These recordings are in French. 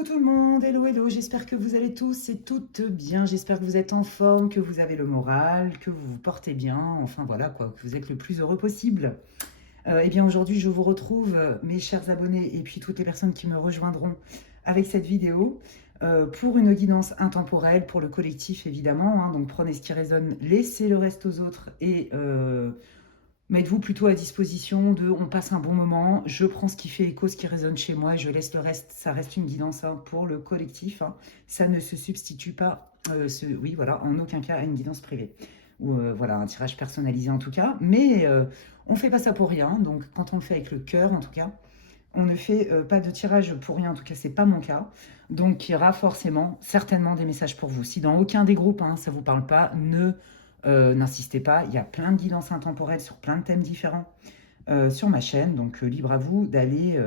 Coucou tout le monde, hello hello, j'espère que vous allez tous et toutes bien, j'espère que vous êtes en forme, que vous avez le moral, que vous vous portez bien, enfin voilà quoi, que vous êtes le plus heureux possible. Eh bien aujourd'hui je vous retrouve, mes chers abonnés et puis toutes les personnes qui me rejoindront avec cette vidéo pour une guidance intemporelle pour le collectif évidemment, hein. Donc prenez ce qui résonne, laissez le reste aux autres et mettez-vous plutôt à disposition de on passe un bon moment, je prends ce qui fait écho, ce qui résonne chez moi et je laisse le reste. Ça reste une guidance, hein, pour le collectif, hein. Ça ne se substitue pas, oui, voilà, en aucun cas à une guidance privée. Ou voilà, un tirage personnalisé en tout cas. Mais on ne fait pas ça pour rien. Donc quand on le fait avec le cœur, en tout cas, on ne fait pas de tirage pour rien. En tout cas, c'est pas mon cas. Donc il y aura forcément, certainement des messages pour vous. Si dans aucun des groupes, hein, ça ne vous parle pas, n'insistez pas, il y a plein de guidances intemporelles sur plein de thèmes différents sur ma chaîne, donc libre à vous d'aller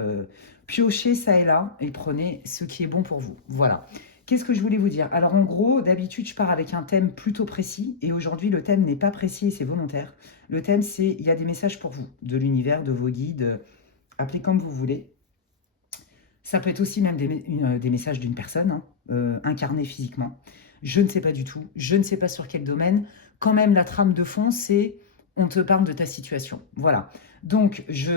piocher ça et là et prenez ce qui est bon pour vous. Voilà. Qu'est-ce que je voulais vous dire? Alors en gros, d'habitude, je pars avec un thème plutôt précis et aujourd'hui, le thème n'est pas précis et c'est volontaire. Le thème, c'est il y a des messages pour vous, de l'univers, de vos guides, appelez comme vous voulez. Ça peut être aussi même des messages d'une personne, hein, incarnée physiquement. Je ne sais pas du tout, je ne sais pas sur quel domaine. Quand même, la trame de fond, c'est on te parle de ta situation. Voilà. Donc, je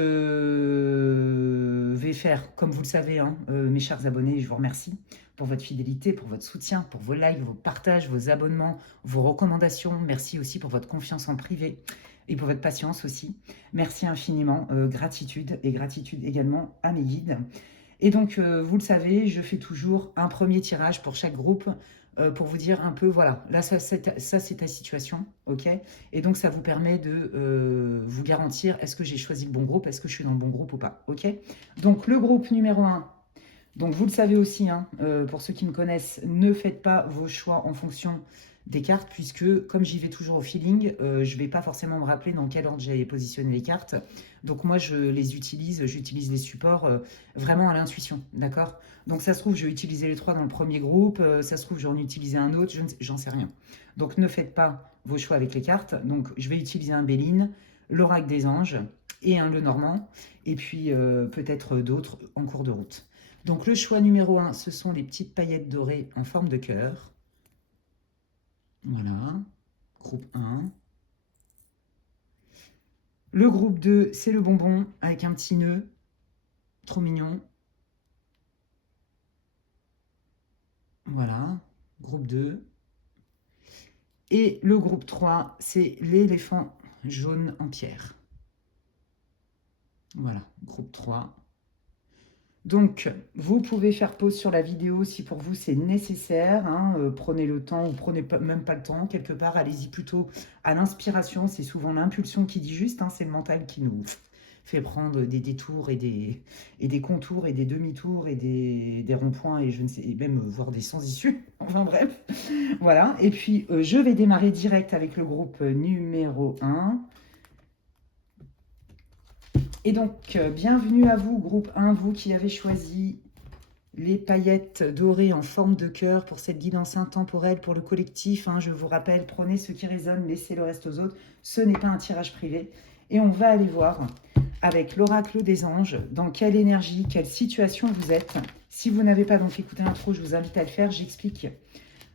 vais faire, comme vous le savez, hein, mes chers abonnés, je vous remercie pour votre fidélité, pour votre soutien, pour vos likes, vos partages, vos abonnements, vos recommandations. Merci aussi pour votre confiance en privé et pour votre patience aussi. Merci infiniment. Gratitude et gratitude également à mes guides. Et donc, vous le savez, je fais toujours un premier tirage pour chaque groupe pour vous dire un peu, voilà, là, ça c'est ta situation, ok? Et donc, ça vous permet de vous garantir, est-ce que j'ai choisi le bon groupe, est-ce que je suis dans le bon groupe ou pas, ok? Donc, le groupe numéro un. Donc, vous le savez aussi, hein, pour ceux qui me connaissent, ne faites pas vos choix en fonction des cartes, puisque comme j'y vais toujours au feeling, je ne vais pas forcément me rappeler dans quel ordre j'ai positionné les cartes. Donc moi, j'utilise les supports vraiment à l'intuition, d'accord? Donc ça se trouve, je vais utiliser les trois dans le premier groupe, ça se trouve, je vais en utiliser un autre, j'en sais rien. Donc ne faites pas vos choix avec les cartes. Donc je vais utiliser un Béline, l'oracle des anges et un Lenormand, et puis peut-être d'autres en cours de route. Donc le choix numéro 1, ce sont les petites paillettes dorées en forme de cœur. Voilà, groupe 1. Le groupe 2, c'est le bonbon avec un petit nœud, trop mignon. Voilà, groupe 2. Et le groupe 3, c'est l'éléphant jaune en pierre. Voilà, groupe 3. Donc, vous pouvez faire pause sur la vidéo si pour vous c'est nécessaire, hein. Prenez le temps ou prenez même pas le temps. Quelque part, allez-y plutôt à l'inspiration. C'est souvent l'impulsion qui dit juste, hein, c'est le mental qui nous fait prendre des détours et des contours et des demi-tours et des ronds-points et je ne sais, et même voir des sans-issues. Enfin bref, voilà. Et puis, je vais démarrer direct avec le groupe numéro 1. Et donc, bienvenue à vous, groupe 1, vous qui avez choisi les paillettes dorées en forme de cœur pour cette guidance intemporelle pour le collectif, hein. Je vous rappelle, prenez ce qui résonne, laissez le reste aux autres. Ce n'est pas un tirage privé. Et on va aller voir avec l'oracle des anges dans quelle énergie, quelle situation vous êtes. Si vous n'avez pas donc écouté l'intro, je vous invite à le faire. J'explique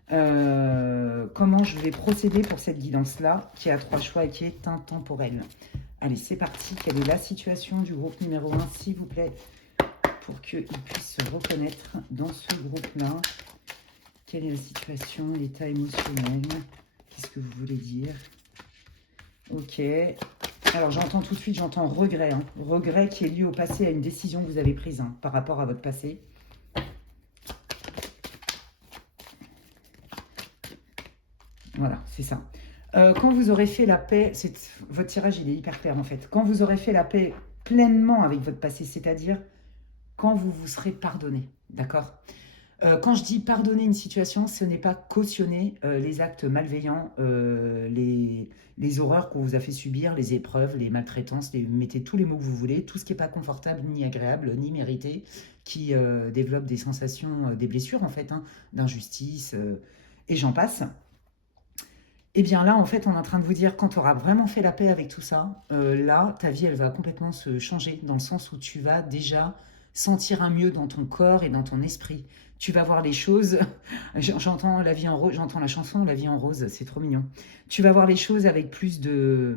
comment je vais procéder pour cette guidance-là, qui a 3 choix et qui est intemporelle. Allez, c'est parti. Quelle est la situation du groupe numéro 1, s'il vous plaît, pour qu'ils puissent se reconnaître dans ce groupe-là? Quelle est la situation, l'état émotionnel? Qu'est-ce que vous voulez dire? Ok. Alors, j'entends tout de suite, j'entends regret. Hein. Regret qui est lié au passé, à une décision que vous avez prise, hein, par rapport à votre passé. Voilà, c'est ça. Quand vous aurez fait la paix, votre tirage il est hyper clair en fait. Quand vous aurez fait la paix pleinement avec votre passé, c'est-à-dire quand vous vous serez pardonné, d'accord? Quand je dis pardonner une situation, ce n'est pas cautionner les actes malveillants, les horreurs qu'on vous a fait subir, les épreuves, les maltraitances, mettez tous les mots que vous voulez, tout ce qui n'est pas confortable, ni agréable, ni mérité, qui développe des sensations, des blessures en fait, hein, d'injustice, et j'en passe. Et bien là, en fait, on est en train de vous dire, quand tu auras vraiment fait la paix avec tout ça, là, ta vie, elle va complètement se changer, dans le sens où tu vas déjà sentir un mieux dans ton corps et dans ton esprit. Tu vas voir les choses, j'entends la vie en rose, j'entends la chanson La vie en rose, c'est trop mignon. Tu vas voir les choses avec plus de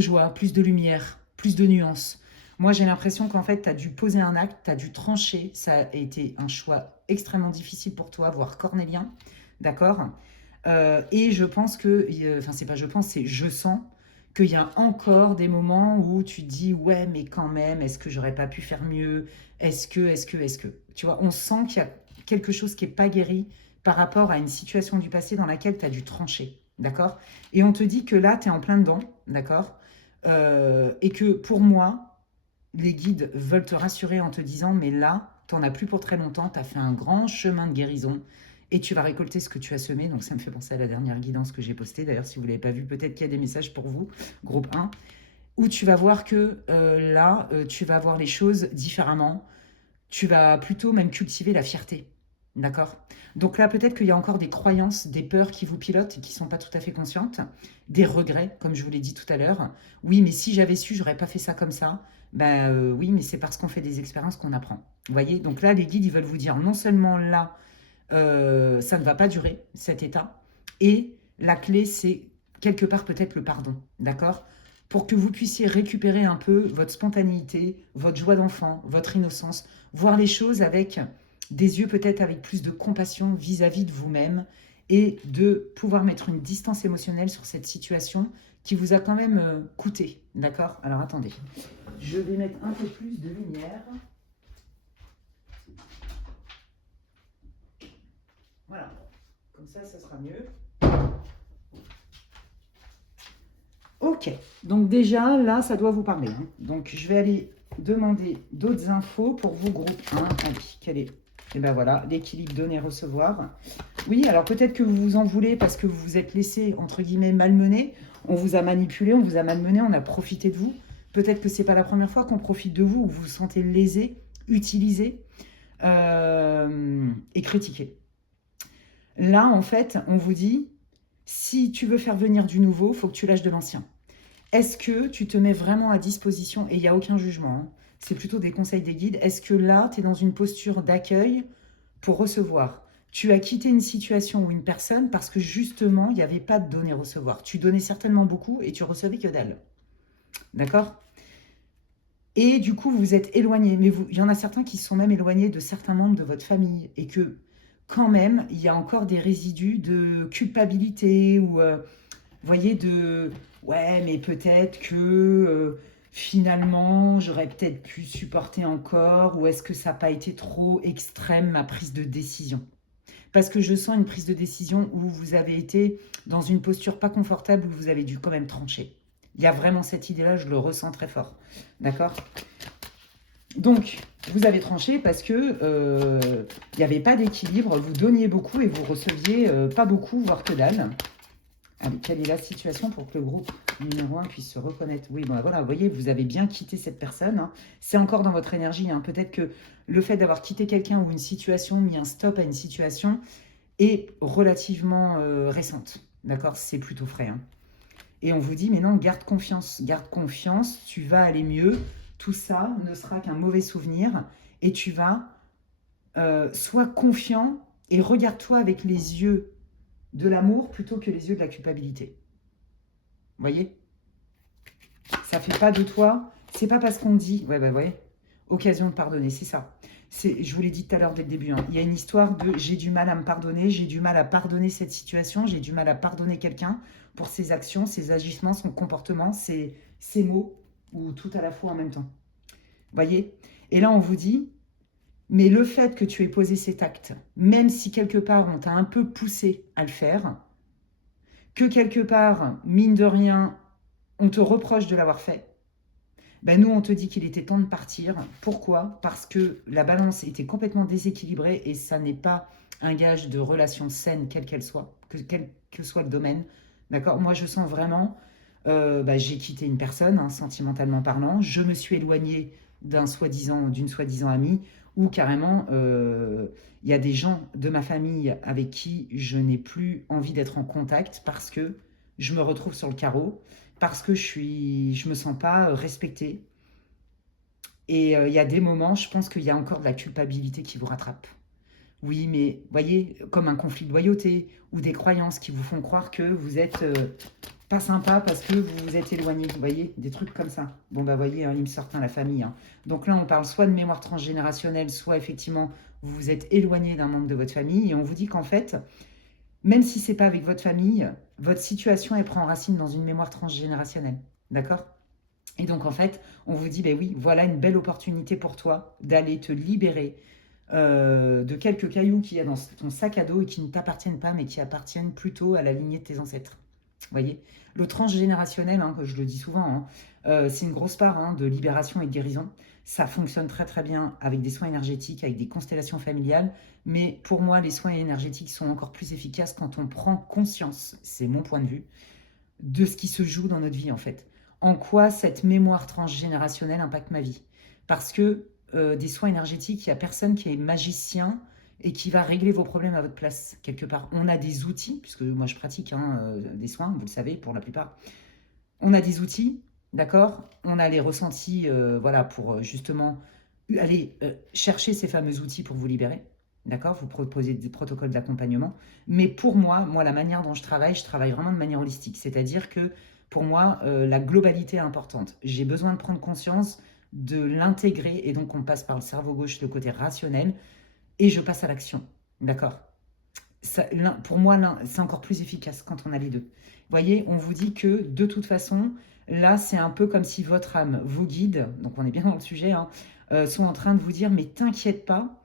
joie, plus de lumière, plus de nuances. Moi, j'ai l'impression qu'en fait, tu as dû poser un acte, tu as dû trancher. Ça a été un choix extrêmement difficile pour toi, voire cornélien. D'accord. Et je pense que, enfin, c'est pas je pense, c'est je sens qu'il y a encore des moments où tu te dis, ouais, mais quand même, est-ce que j'aurais pas pu faire mieux? Est-ce que. Tu vois, on sent qu'il y a quelque chose qui n'est pas guéri par rapport à une situation du passé dans laquelle tu as dû trancher. D'accord. Et on te dit que là, tu es en plein dedans. D'accord. Et que pour moi, les guides veulent te rassurer en te disant, mais là, tu n'en as plus pour très longtemps, tu as fait un grand chemin de guérison et tu vas récolter ce que tu as semé. Donc ça me fait penser à la dernière guidance que j'ai postée. D'ailleurs, si vous ne l'avez pas vue, peut-être qu'il y a des messages pour vous, groupe 1, où tu vas voir que là, tu vas voir les choses différemment. Tu vas plutôt même cultiver la fierté. D'accord. Donc là, peut-être qu'il y a encore des croyances, des peurs qui vous pilotent et qui ne sont pas tout à fait conscientes, des regrets, comme je vous l'ai dit tout à l'heure. Oui, mais si j'avais su, j'aurais pas fait ça comme ça. Ben oui, mais c'est parce qu'on fait des expériences qu'on apprend. Vous voyez. Donc là, les guides, ils veulent vous dire non seulement là, ça ne va pas durer, cet état, et la clé, c'est quelque part peut-être le pardon. D'accord. Pour que vous puissiez récupérer un peu votre spontanéité, votre joie d'enfant, votre innocence, voir les choses avec des yeux peut-être avec plus de compassion vis-à-vis de vous-même et de pouvoir mettre une distance émotionnelle sur cette situation qui vous a quand même coûté. D'accord. Alors attendez, je vais mettre un peu plus de lumière. Voilà, comme ça sera mieux. Ok, donc déjà là, ça doit vous parler. Hein. Donc je vais aller demander d'autres infos pour vous, groupe 1. Allez, quel est... Et ben voilà, l'équilibre donner-recevoir. Oui, alors peut-être que vous vous en voulez parce que vous vous êtes laissé, entre guillemets, malmener. On vous a manipulé, on vous a malmené, on a profité de vous. Peut-être que ce n'est pas la première fois qu'on profite de vous, où vous vous sentez lésé, utilisé et critiqué. Là, en fait, on vous dit, si tu veux faire venir du nouveau, il faut que tu lâches de l'ancien. Est-ce que tu te mets vraiment à disposition, et il n'y a aucun jugement, hein, c'est plutôt des conseils des guides, est-ce que là, tu es dans une posture d'accueil pour recevoir? Tu as quitté une situation ou une personne parce que justement, il n'y avait pas de donner-recevoir. Tu donnais certainement beaucoup et tu recevais que dalle. D'accord? Et du coup, vous vous êtes éloigné. Mais il y en a certains qui se sont même éloignés de certains membres de votre famille et que quand même, il y a encore des résidus de culpabilité ou, vous voyez, de ouais, mais peut-être que finalement, j'aurais peut-être pu supporter encore, ou est-ce que ça n'a pas été trop extrême ma prise de décision? Parce que je sens une prise de décision où vous avez été dans une posture pas confortable, où vous avez dû quand même trancher. Il y a vraiment cette idée-là, je le ressens très fort. D'accord? Donc, vous avez tranché parce que il n'y avait pas d'équilibre, vous donniez beaucoup et vous receviez pas beaucoup, voire que dalle. Allez, quelle est la situation pour que le groupe numéro 1 puisse se reconnaître? Oui, bon, voilà, vous voyez, vous avez bien quitté cette personne. Hein. C'est encore dans votre énergie. Hein. Peut-être que le fait d'avoir quitté quelqu'un ou une situation, mis un stop à une situation, est relativement récente. D'accord? C'est plutôt frais. Hein. Et on vous dit, mais non, garde confiance, tu vas aller mieux. Tout ça ne sera qu'un mauvais souvenir. Et tu vas, sois confiant et regarde-toi avec les yeux de l'amour plutôt que les yeux de la culpabilité. Vous voyez? Ça fait pas de toi, c'est pas parce qu'on dit, ouais, bah ouais, occasion de pardonner, c'est ça. Je vous l'ai dit tout à l'heure dès le début, hein. Il y a une histoire de j'ai du mal à me pardonner, j'ai du mal à pardonner cette situation, j'ai du mal à pardonner quelqu'un pour ses actions, ses agissements, son comportement, ses mots, ou tout à la fois en même temps. Vous voyez? Et là, on vous dit, mais le fait que tu aies posé cet acte, même si quelque part on t'a un peu poussé à le faire, que quelque part, mine de rien, on te reproche de l'avoir fait, ben nous, on te dit qu'il était temps de partir. Pourquoi? Parce que la balance était complètement déséquilibrée et ça n'est pas un gage de relation saine, quelle qu'elle soit, quel que soit le domaine. D'accord? Moi, je sens vraiment, j'ai quitté une personne, hein, sentimentalement parlant. Je me suis éloignée d'une soi-disant amie, ou carrément, il y a des gens de ma famille avec qui je n'ai plus envie d'être en contact parce que je me retrouve sur le carreau, parce que je me sens pas respectée. Et il y a des moments, je pense qu'il y a encore de la culpabilité qui vous rattrape. Oui, mais voyez, comme un conflit de loyauté ou des croyances qui vous font croire que vous êtes pas sympa parce que vous vous êtes éloigné. Vous voyez, des trucs comme ça. Bon, bah, voyez, hein, il me sort la famille. Hein. Donc là, on parle soit de mémoire transgénérationnelle, soit effectivement, vous vous êtes éloigné d'un membre de votre famille. Et on vous dit qu'en fait, même si c'est pas avec votre famille, votre situation, elle prend racine dans une mémoire transgénérationnelle. D'accord? Et donc, en fait, on vous dit, ben oui, voilà une belle opportunité pour toi d'aller te libérer de quelques cailloux qu'il y a dans ton sac à dos et qui ne t'appartiennent pas, mais qui appartiennent plutôt à la lignée de tes ancêtres. Vous voyez, le transgénérationnel, hein, que je le dis souvent, hein, c'est une grosse part hein, de libération et de guérison. Ça fonctionne très très bien avec des soins énergétiques, avec des constellations familiales, mais pour moi, les soins énergétiques sont encore plus efficaces quand on prend conscience, c'est mon point de vue, de ce qui se joue dans notre vie en fait. En quoi cette mémoire transgénérationnelle impacte ma vie? Parce que des soins énergétiques, il n'y a personne qui est magicien et qui va régler vos problèmes à votre place, quelque part. On a des outils, puisque moi je pratique hein, des soins, vous le savez, pour la plupart. On a des outils, d'accord? On a les ressentis, voilà, pour justement aller chercher ces fameux outils pour vous libérer. D'accord? Vous proposez des protocoles d'accompagnement. Mais pour moi, la manière dont je travaille vraiment de manière holistique. C'est-à-dire que pour moi, la globalité est importante. J'ai besoin de prendre conscience, de l'intégrer. Et donc, on passe par le cerveau gauche, le côté rationnel. Et je passe à l'action. D'accord? Pour moi, c'est encore plus efficace quand on a les deux. Vous voyez, on vous dit que de toute façon, là, c'est un peu comme si votre âme, vos guides, donc on est bien dans le sujet, hein, sont en train de vous dire, mais t'inquiète pas,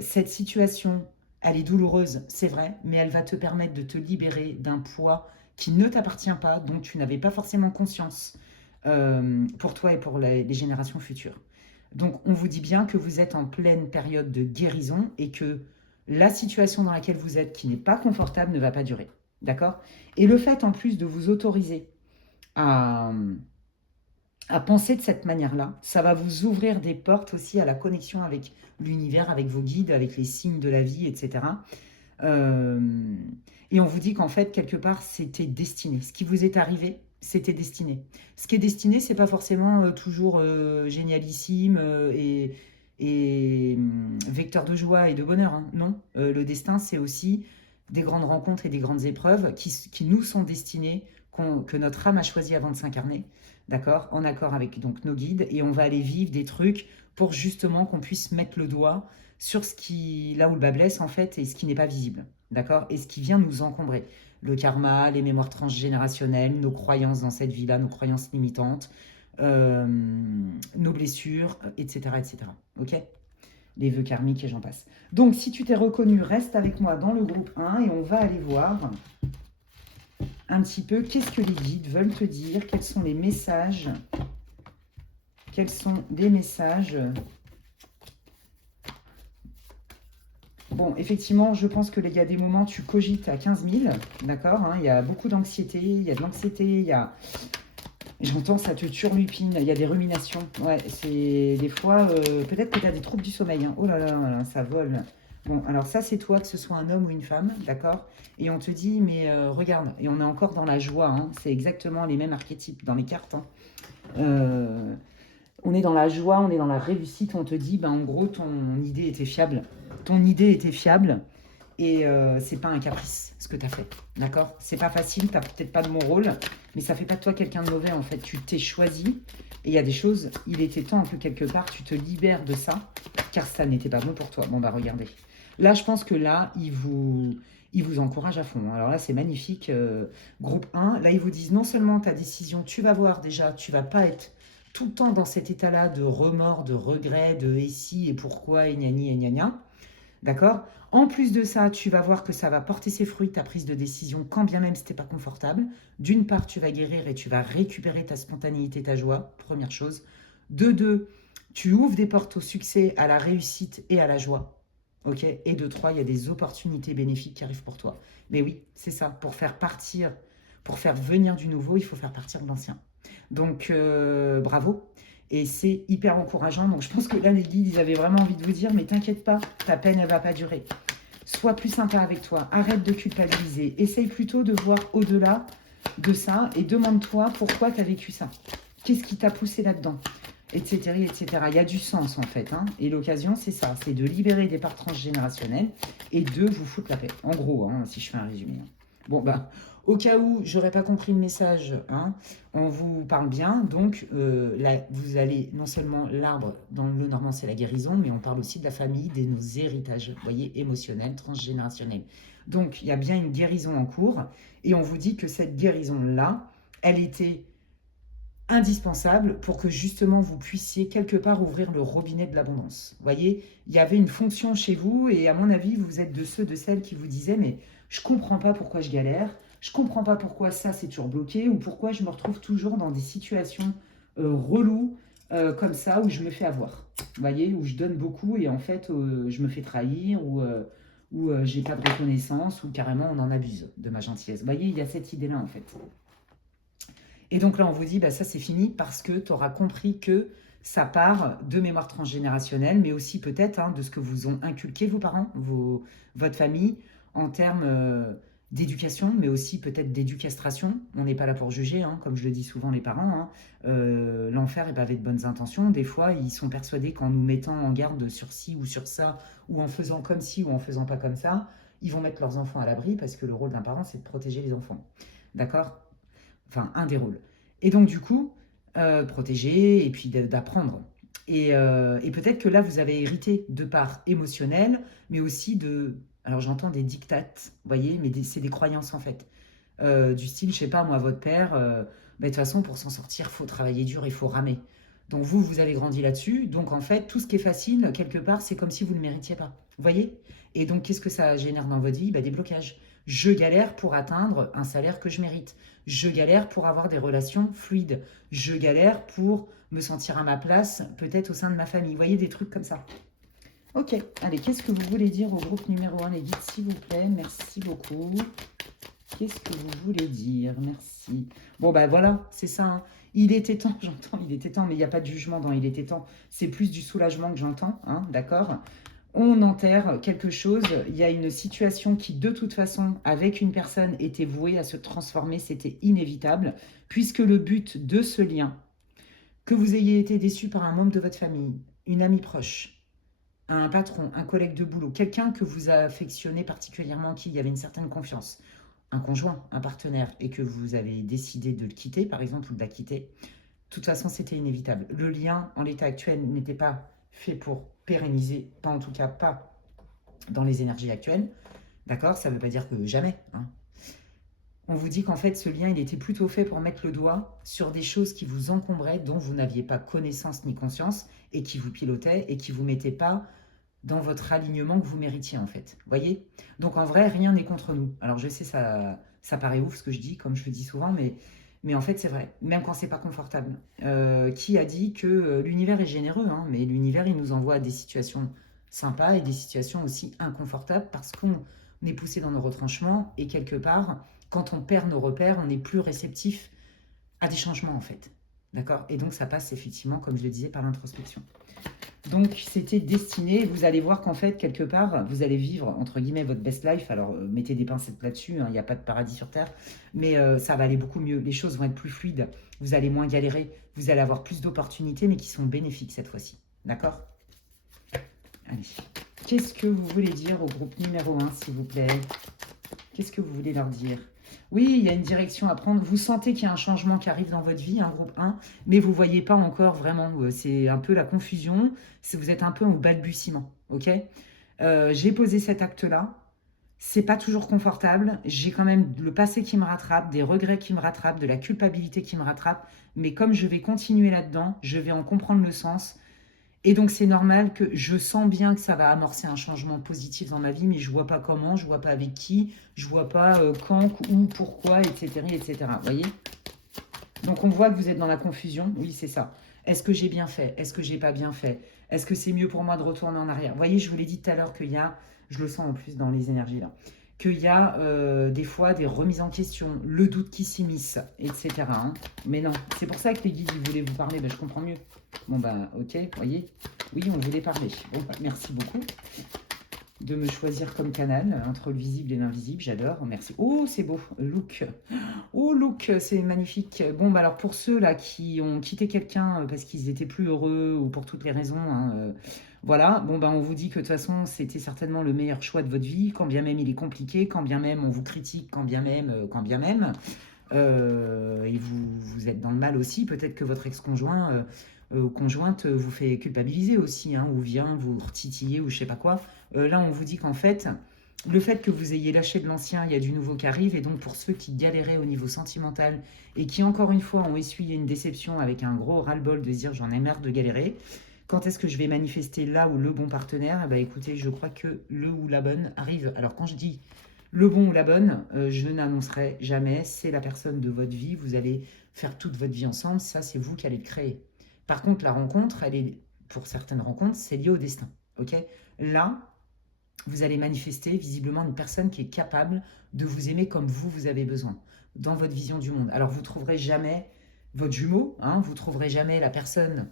cette situation, elle est douloureuse, c'est vrai, mais elle va te permettre de te libérer d'un poids qui ne t'appartient pas, dont tu n'avais pas forcément conscience pour toi et pour les générations futures. Donc, on vous dit bien que vous êtes en pleine période de guérison et que la situation dans laquelle vous êtes, qui n'est pas confortable, ne va pas durer. D'accord? Et le fait, en plus, de vous autoriser à, à penser de cette manière-là, ça va vous ouvrir des portes aussi à la connexion avec l'univers, avec vos guides, avec les signes de la vie, etc. Euh, et on vous dit qu'en fait, quelque part, c'était destiné. Ce qui vous est arrivé, c'était destiné. Ce qui est destiné, c'est pas forcément toujours génialissime et vecteur de joie et de bonheur. Hein. Non, le destin, c'est aussi des grandes rencontres et des grandes épreuves qui nous sont destinées, que notre âme a choisi avant de s'incarner, d'accord, en accord avec donc nos guides, et on va aller vivre des trucs pour justement qu'on puisse mettre le doigt sur ce qui, là où le bas blesse en fait, et ce qui n'est pas visible, d'accord, et ce qui vient nous encombrer. Le karma, les mémoires transgénérationnelles, nos croyances dans cette vie-là, nos croyances limitantes, nos blessures, etc., etc. Ok? Les vœux karmiques et j'en passe. Donc, si tu t'es reconnu, reste avec moi dans le groupe 1 et on va aller voir un petit peu qu'est-ce que les guides veulent te dire, quels sont les messages, quels sont les messages. Bon, effectivement, je pense qu'il y a des moments, tu cogites à 15 000, d'accord hein, il y a beaucoup d'anxiété, il y a de l'anxiété, il y a... J'entends, ça te turlupine, il y a des ruminations. Ouais, c'est des fois, peut-être que tu as des troubles du sommeil. Hein. Oh là là, là, ça vole. Bon, alors ça, c'est toi, que ce soit un homme ou une femme, d'accord? Et on te dit, mais regarde, et on est encore dans la joie, hein, c'est exactement les mêmes archétypes dans les cartes. Hein. On est dans la joie, on est dans la réussite, on te dit, ben, en gros, ton idée était fiable. Ton idée était fiable. Et c'est pas un caprice, ce que tu as fait, d'accord? C'est pas facile, tu n'as peut-être pas de mon rôle, mais ça fait pas de toi quelqu'un de mauvais, en fait. Tu t'es choisi, et il y a des choses, il était temps que quelque part, tu te libères de ça, car ça n'était pas bon pour toi. Bon, bah regardez. Là, je pense que là, ils vous encouragent à fond. Alors là, c'est magnifique. Groupe 1, là, ils vous disent non seulement ta décision, tu vas voir déjà, tu vas pas être tout le temps dans cet état-là de remords, de regrets, de et si, et pourquoi, et gnani, et gna gna. D'accord? En plus de ça, tu vas voir que ça va porter ses fruits, ta prise de décision, quand bien même c'était pas confortable. D'une part, tu vas guérir et tu vas récupérer ta spontanéité, ta joie, première chose. De deux, tu ouvres des portes au succès, à la réussite et à la joie. Ok? Et de trois, il y a des opportunités bénéfiques qui arrivent pour toi. Mais oui, c'est ça. Pour faire partir, pour faire venir du nouveau, il faut faire partir de l'ancien. Donc, bravo. Et c'est hyper encourageant. Donc, je pense que là, les guides, ils avaient vraiment envie de vous dire, mais t'inquiète pas, ta peine, elle ne va pas durer. Sois plus sympa avec toi. Arrête de culpabiliser. Essaye plutôt de voir au-delà de ça et demande-toi pourquoi tu as vécu ça. Qu'est-ce qui t'a poussé là-dedans? etc., etc. Il y a du sens, en fait. Hein. Et l'occasion, c'est ça. C'est de libérer des parts transgénérationnelles et de vous foutre la paix. En gros, hein, si je fais un résumé. Hein. Bon, bah, au cas où j'aurais pas compris le message, hein, on vous parle bien. Donc, là, vous allez, non seulement l'arbre, dans le Normand, c'est la guérison, mais on parle aussi de la famille, de nos héritages, vous voyez, émotionnels, transgénérationnels. Donc, il y a bien une guérison en cours. Et on vous dit que cette guérison-là, elle était indispensable pour que justement vous puissiez quelque part ouvrir le robinet de l'abondance. Vous voyez, il y avait une fonction chez vous et à mon avis, vous êtes de ceux, de celles qui vous disaient mais je comprends pas pourquoi je galère, je comprends pas pourquoi ça c'est toujours bloqué ou pourquoi je me retrouve toujours dans des situations reloues comme ça où je me fais avoir. Vous voyez, où je donne beaucoup et en fait je me fais trahir ou j'ai pas de reconnaissance ou carrément on en abuse de ma gentillesse. Vous voyez, il y a cette idée-là en fait. Et donc là, on vous dit, bah, ça c'est fini parce que tu auras compris que ça part de mémoire transgénérationnelle, mais aussi peut-être hein, de ce que vous ont inculqué vos parents, votre famille, en termes d'éducation, mais aussi peut-être d'éducastration. On n'est pas là pour juger, hein, comme je le dis souvent les parents. Hein. L'enfer est pavé de bonnes intentions. Des fois, ils sont persuadés qu'en nous mettant en garde sur ci ou sur ça, ou en faisant comme ci ou en faisant pas comme ça, ils vont mettre leurs enfants à l'abri parce que le rôle d'un parent, c'est de protéger les enfants. D'accord? Enfin, un des rôles. Et donc, du coup, protéger et puis d'apprendre. Et peut-être que là, vous avez hérité de parts émotionnelles, mais aussi de... Alors, j'entends des dictates, vous voyez, mais c'est des croyances, en fait. Du style, je sais pas, moi, votre père, bah, de toute façon, pour s'en sortir, il faut travailler dur, il faut ramer. Donc, vous avez grandi là-dessus. Donc, en fait, tout ce qui est facile, quelque part, c'est comme si vous ne le méritiez pas. Vous voyez? Et donc, qu'est-ce que ça génère dans votre vie? Bah, des blocages. Je galère pour atteindre un salaire que je mérite. Je galère pour avoir des relations fluides. Je galère pour me sentir à ma place, peut-être au sein de ma famille. Vous voyez, des trucs comme ça. Ok, allez, qu'est-ce que vous voulez dire au groupe numéro 1, les guides, s'il vous plaît? Merci beaucoup. Qu'est-ce que vous voulez dire? Merci. Bon, ben voilà, c'est ça. Hein. Il était temps, j'entends, il était temps, mais il n'y a pas de jugement dans il était temps. C'est plus du soulagement que j'entends, hein, d'accord? On enterre quelque chose, il y a une situation qui, de toute façon, avec une personne, était vouée à se transformer, c'était inévitable, puisque le but de ce lien, que vous ayez été déçu par un membre de votre famille, une amie proche, un patron, un collègue de boulot, quelqu'un que vous affectionnez particulièrement, en qui il y avait une certaine confiance, un conjoint, un partenaire, et que vous avez décidé de le quitter, par exemple, ou de la quitter, de toute façon, c'était inévitable. Le lien, en l'état actuel, n'était pas fait pour pérenniser, pas en tout cas pas dans les énergies actuelles. D'accord? Ça ne veut pas dire que jamais. Hein. On vous dit qu'en fait, ce lien, il était plutôt fait pour mettre le doigt sur des choses qui vous encombraient, dont vous n'aviez pas connaissance ni conscience, et qui vous pilotaient, et qui ne vous mettaient pas dans votre alignement que vous méritiez, en fait. Vous voyez? Donc, en vrai, rien n'est contre nous. Alors, je sais, ça paraît ouf, ce que je dis, comme je le dis souvent, mais en fait, c'est vrai, même quand c'est pas confortable. Qui a dit que l'univers est généreux, hein, mais l'univers, il nous envoie des situations sympas et des situations aussi inconfortables parce qu'on est poussé dans nos retranchements et quelque part, quand on perd nos repères, on est plus réceptif à des changements, en fait. D'accord? Et donc, ça passe effectivement, comme je le disais, par l'introspection. Donc, c'était destiné, vous allez voir qu'en fait, quelque part, vous allez vivre, entre guillemets, votre best life. Alors, mettez des pincettes là-dessus, il n'y a pas de paradis sur Terre, mais ça va aller beaucoup mieux. Les choses vont être plus fluides, vous allez moins galérer, vous allez avoir plus d'opportunités, mais qui sont bénéfiques cette fois-ci. D'accord? Allez. Qu'est-ce que vous voulez dire au groupe numéro 1, s'il vous plaît? Qu'est-ce que vous voulez leur dire? Oui, il y a une direction à prendre. Vous sentez qu'il y a un changement qui arrive dans votre vie, un groupe 1, mais vous ne voyez pas encore vraiment. C'est un peu la confusion. Vous êtes un peu au balbutiement. Ok? J'ai posé cet acte-là. C'est pas toujours confortable. J'ai quand même le passé qui me rattrape, des regrets qui me rattrapent, de la culpabilité qui me rattrape. Mais comme je vais continuer là-dedans, je vais en comprendre le sens. Et donc, c'est normal que je sens bien que ça va amorcer un changement positif dans ma vie, mais je ne vois pas comment, je ne vois pas avec qui, je ne vois pas quand, où, pourquoi, etc., etc. Vous voyez? Donc, on voit que vous êtes dans la confusion. Oui, c'est ça. Est-ce que j'ai bien fait? Est-ce que j'ai pas bien fait? Est-ce que c'est mieux pour moi de retourner en arrière? Vous voyez, je vous l'ai dit tout à l'heure qu'il y a, je le sens en plus dans les énergies là, qu'il y a des fois des remises en question, le doute qui s'immisce, etc. Hein. Mais non, c'est pour ça que les guides, ils voulaient vous parler, ben, je comprends mieux. Bon, ben, ok, voyez. Oui, on voulait parler. Bon, ben, merci beaucoup. de me choisir comme canal entre le visible et l'invisible. J'adore, merci. Oh, c'est beau, look. Oh, look, c'est magnifique. Bon, bah alors pour ceux là qui ont quitté quelqu'un parce qu'ils étaient plus heureux ou pour toutes les raisons, hein, voilà, bon, bah on vous dit que de toute façon, c'était certainement le meilleur choix de votre vie, quand bien même il est compliqué, quand bien même on vous critique, quand bien même. Et vous êtes dans le mal aussi. Peut-être que votre ex-conjoint ou conjointe vous fait culpabiliser aussi, hein, ou vient vous retitiller ou je sais pas quoi. Là, on vous dit qu'en fait, le fait que vous ayez lâché de l'ancien, il y a du nouveau qui arrive. Et donc, pour ceux qui galéraient au niveau sentimental et qui, encore une fois, ont essuyé une déception avec un gros ras-le-bol de se dire j'en ai marre de galérer, quand est-ce que je vais manifester là où le bon partenaire? Eh ben, écoutez, je crois que le ou la bonne arrive. Alors, quand je dis le bon ou la bonne, je n'annoncerai jamais, c'est la personne de votre vie, vous allez faire toute votre vie ensemble, ça c'est vous qui allez le créer. Par contre, la rencontre, elle est, pour certaines rencontres, c'est lié au destin. Ok? Là, vous allez manifester visiblement une personne qui est capable de vous aimer comme vous, vous avez besoin, dans votre vision du monde. Alors, vous ne trouverez jamais votre jumeau, hein, vous ne trouverez jamais la personne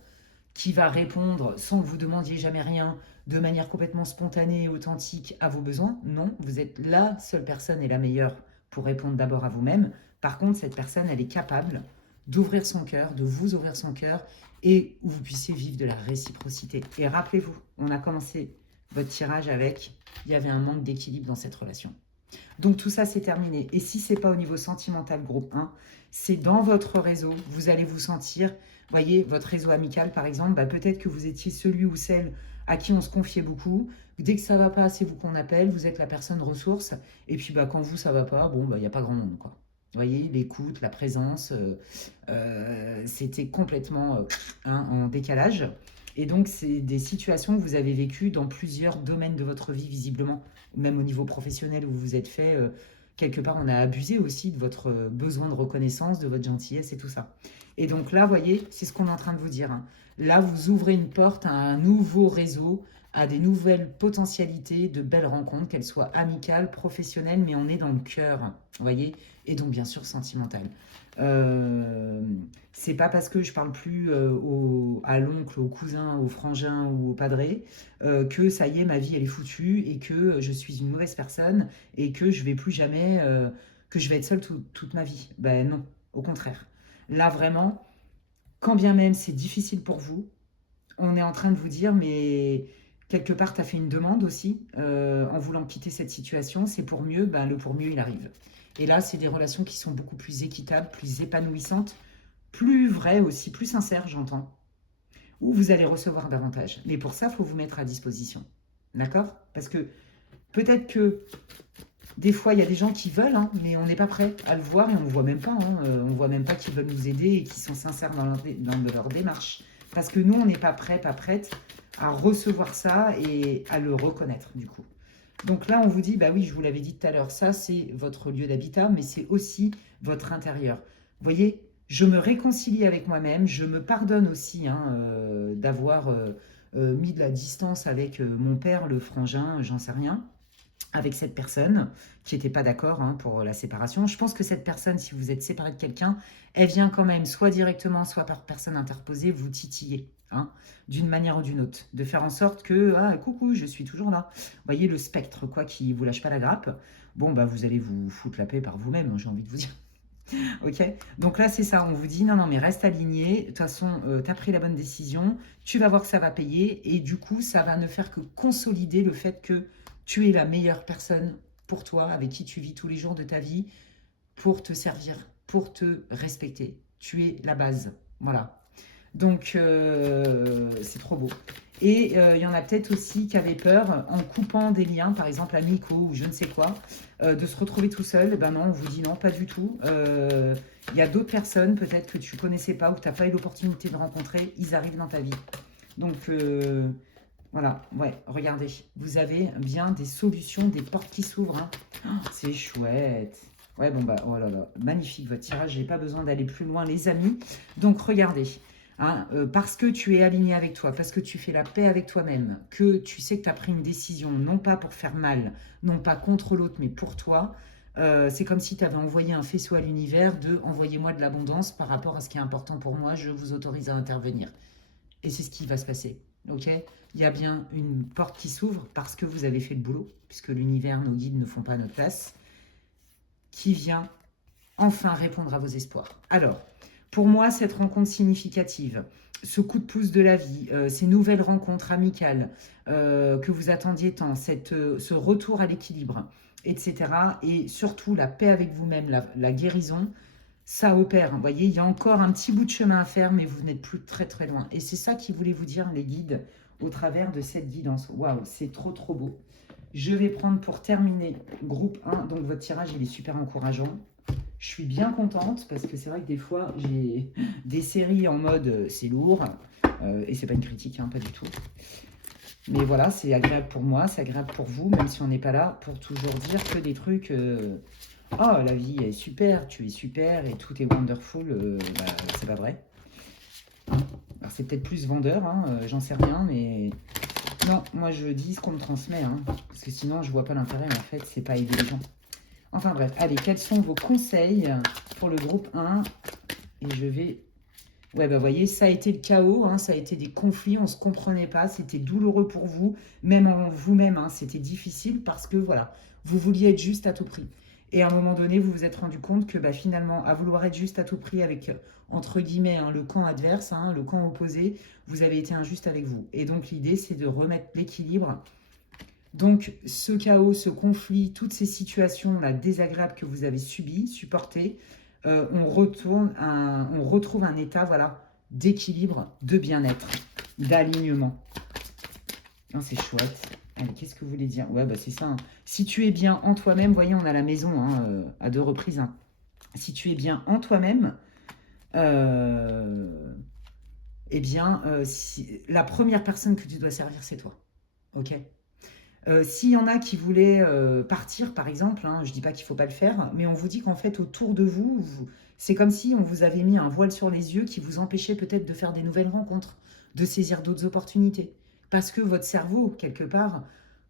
qui va répondre sans que vous demandiez jamais rien, de manière complètement spontanée et authentique à vos besoins. Non, vous êtes la seule personne et la meilleure pour répondre d'abord à vous-même. Par contre, cette personne, elle est capable d'ouvrir son cœur, de vous ouvrir son cœur et où vous puissiez vivre de la réciprocité. Et rappelez-vous, on a commencé votre tirage avec, il y avait un manque d'équilibre dans cette relation. Donc tout ça, c'est terminé. Et si ce n'est pas au niveau sentimental groupe 1, c'est dans votre réseau, vous allez vous sentir, voyez, votre réseau amical par exemple, bah, peut-être que vous étiez celui ou celle à qui on se confiait beaucoup. Dès que ça ne va pas, c'est vous qu'on appelle, vous êtes la personne ressource. Et puis bah, quand vous, ça ne va pas, bon, bah, il n'y a pas grand monde, quoi. Vous voyez, l'écoute, la présence, c'était complètement en décalage. Et donc, c'est des situations que vous avez vécues dans plusieurs domaines de votre vie, visiblement, même au niveau professionnel où vous vous êtes fait, quelque part, on a abusé aussi de votre besoin de reconnaissance, de votre gentillesse et tout ça. Et donc là, vous voyez, c'est ce qu'on est en train de vous dire, hein. Là, vous ouvrez une porte à un nouveau réseau, à des nouvelles potentialités, de belles rencontres, qu'elles soient amicales, professionnelles, mais on est dans le cœur, vous voyez, et donc bien sûr sentimentales. Euh, c'est pas parce que je parle plus à l'oncle, au cousin, au frangin ou au padré que ça y est, ma vie elle est foutue et que je suis une mauvaise personne et que je vais plus jamais, que je vais être seule toute ma vie. Ben non, au contraire. Là vraiment, quand bien même c'est difficile pour vous, on est en train de vous dire, mais quelque part, tu as fait une demande aussi en voulant quitter cette situation, c'est pour mieux, ben, le pour mieux, il arrive. Et là, c'est des relations qui sont beaucoup plus équitables, plus épanouissantes, plus vraies aussi, plus sincères, j'entends, où vous allez recevoir davantage. Mais pour ça, il faut vous mettre à disposition. D'accord? Parce que peut-être que des fois, il y a des gens qui veulent, hein, mais on n'est pas prêt à le voir et on ne voit même pas. Hein, on voit même pas qu'ils veulent nous aider et qu'ils sont sincères dans leur démarche. Parce que nous, on n'est pas prêt, pas prête à recevoir ça et à le reconnaître, du coup. Donc là, on vous dit, bah oui, je vous l'avais dit tout à l'heure, ça, c'est votre lieu d'habitat, mais c'est aussi votre intérieur. Vous voyez, je me réconcilie avec moi-même, je me pardonne aussi hein, d'avoir mis de la distance avec mon père, le frangin, j'en sais rien, avec cette personne qui n'était pas d'accord hein, pour la séparation. Je pense que cette personne, si vous êtes séparé de quelqu'un, elle vient quand même, soit directement, soit par personne interposée, vous titiller, hein, d'une manière ou d'une autre. De faire en sorte que, ah, coucou, je suis toujours là. Vous voyez le spectre, quoi, qui vous lâche pas la grappe. Bon, bah, vous allez vous foutre la paix par vous-même, j'ai envie de vous dire. Ok? Donc là, c'est ça, on vous dit, non, non, mais reste aligné. De toute façon, tu as pris la bonne décision, tu vas voir que ça va payer, et du coup, ça va ne faire que consolider le fait que tu es la meilleure personne pour toi, avec qui tu vis tous les jours de ta vie, pour te servir, pour te respecter. Tu es la base. Voilà. Donc, c'est trop beau. Et il y en a peut-être aussi qui avaient peur, en coupant des liens, par exemple amicaux ou je ne sais quoi, de se retrouver tout seul. Ben non, on vous dit non, pas du tout. Il y a d'autres personnes, peut-être que tu ne connaissais pas ou que tu n'as pas eu l'opportunité de rencontrer, ils arrivent dans ta vie. Donc, voilà, ouais, regardez, vous avez bien des solutions, des portes qui s'ouvrent. Hein. Oh, c'est chouette. Ouais, bon, bah, oh là là, magnifique votre tirage, j'ai pas besoin d'aller plus loin, les amis. Donc, regardez, hein, parce que tu es aligné avec toi, parce que tu fais la paix avec toi-même, que tu sais que tu as pris une décision, non pas pour faire mal, non pas contre l'autre, mais pour toi, c'est comme si tu avais envoyé un faisceau à l'univers de envoyez-moi de l'abondance par rapport à ce qui est important pour moi, je vous autorise à intervenir. Et c'est ce qui va se passer. ok? Il y a bien une porte qui s'ouvre parce que vous avez fait le boulot, puisque l'univers, nos guides ne font pas notre place, qui vient enfin répondre à vos espoirs. Alors, pour moi, cette rencontre significative, ce coup de pouce de la vie, ces nouvelles rencontres amicales que vous attendiez tant, ce retour à l'équilibre, etc. Et surtout la paix avec vous-même, la guérison, ça opère. Vous voyez, il y a encore un petit bout de chemin à faire, mais vous n'êtes plus très très loin. Et c'est ça qu'ils voulaient vous dire, les guides, au travers de cette guidance. Waouh, c'est trop trop beau. Je vais prendre pour terminer groupe 1. Donc votre tirage, il est super encourageant. Je suis bien contente parce que c'est vrai que des fois, j'ai des séries en mode c'est lourd. Et c'est pas une critique, hein, pas du tout. Mais voilà, c'est agréable pour moi, c'est agréable pour vous, même si on n'est pas là pour toujours dire que des trucs. Oh, la vie est super, tu es super et tout est wonderful. Bah, c'est pas vrai. Hein. Alors c'est peut-être plus vendeur, hein, j'en sais rien, mais non, moi je dis ce qu'on me transmet, hein, parce que sinon je vois pas l'intérêt en fait, c'est pas aider les gens. Enfin bref, allez, quels sont vos conseils pour le groupe 1? Et je vais... Ouais, bah vous voyez, ça a été le chaos, hein, ça a été des conflits, on ne se comprenait pas, c'était douloureux pour vous, même en vous-même, hein, c'était difficile parce que, voilà, vous vouliez être juste à tout prix. Et à un moment donné, vous vous êtes rendu compte que bah, finalement, à vouloir être juste à tout prix avec, entre guillemets, hein, le camp adverse, hein, le camp opposé, vous avez été injuste avec vous. Et donc l'idée, c'est de remettre l'équilibre. Donc, ce chaos, ce conflit, toutes ces situations-là désagréables que vous avez subies, supportées, on retrouve un état voilà, d'équilibre, de bien-être, d'alignement. C'est chouette. Allez, qu'est-ce que vous voulez dire? Ouais, bah c'est ça. Hein. Si tu es bien en toi-même, voyez, on a la maison hein, à 2 reprises. Hein. Si tu es bien en toi-même, eh bien, la première personne que tu dois servir, c'est toi. Ok? S'il y en a qui voulaient partir, par exemple, hein, je ne dis pas qu'il ne faut pas le faire, mais on vous dit qu'en fait, autour de vous, c'est comme si on vous avait mis un voile sur les yeux qui vous empêchait peut-être de faire des nouvelles rencontres, de saisir d'autres opportunités. Parce que votre cerveau, quelque part,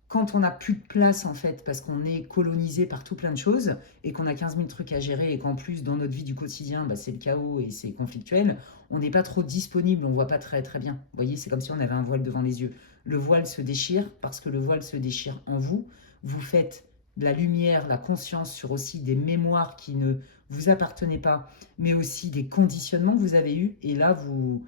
quand on n'a plus de place, en fait, parce qu'on est colonisé par tout plein de choses et qu'on a 15 000 trucs à gérer et qu'en plus, dans notre vie du quotidien, bah, c'est le chaos et c'est conflictuel, on n'est pas trop disponible, on ne voit pas très, très bien. Vous voyez, c'est comme si on avait un voile devant les yeux. Le voile se déchire parce que le voile se déchire en vous. Vous faites de la lumière, la conscience sur aussi des mémoires qui ne vous appartenaient pas, mais aussi des conditionnements que vous avez eus. Et là, vous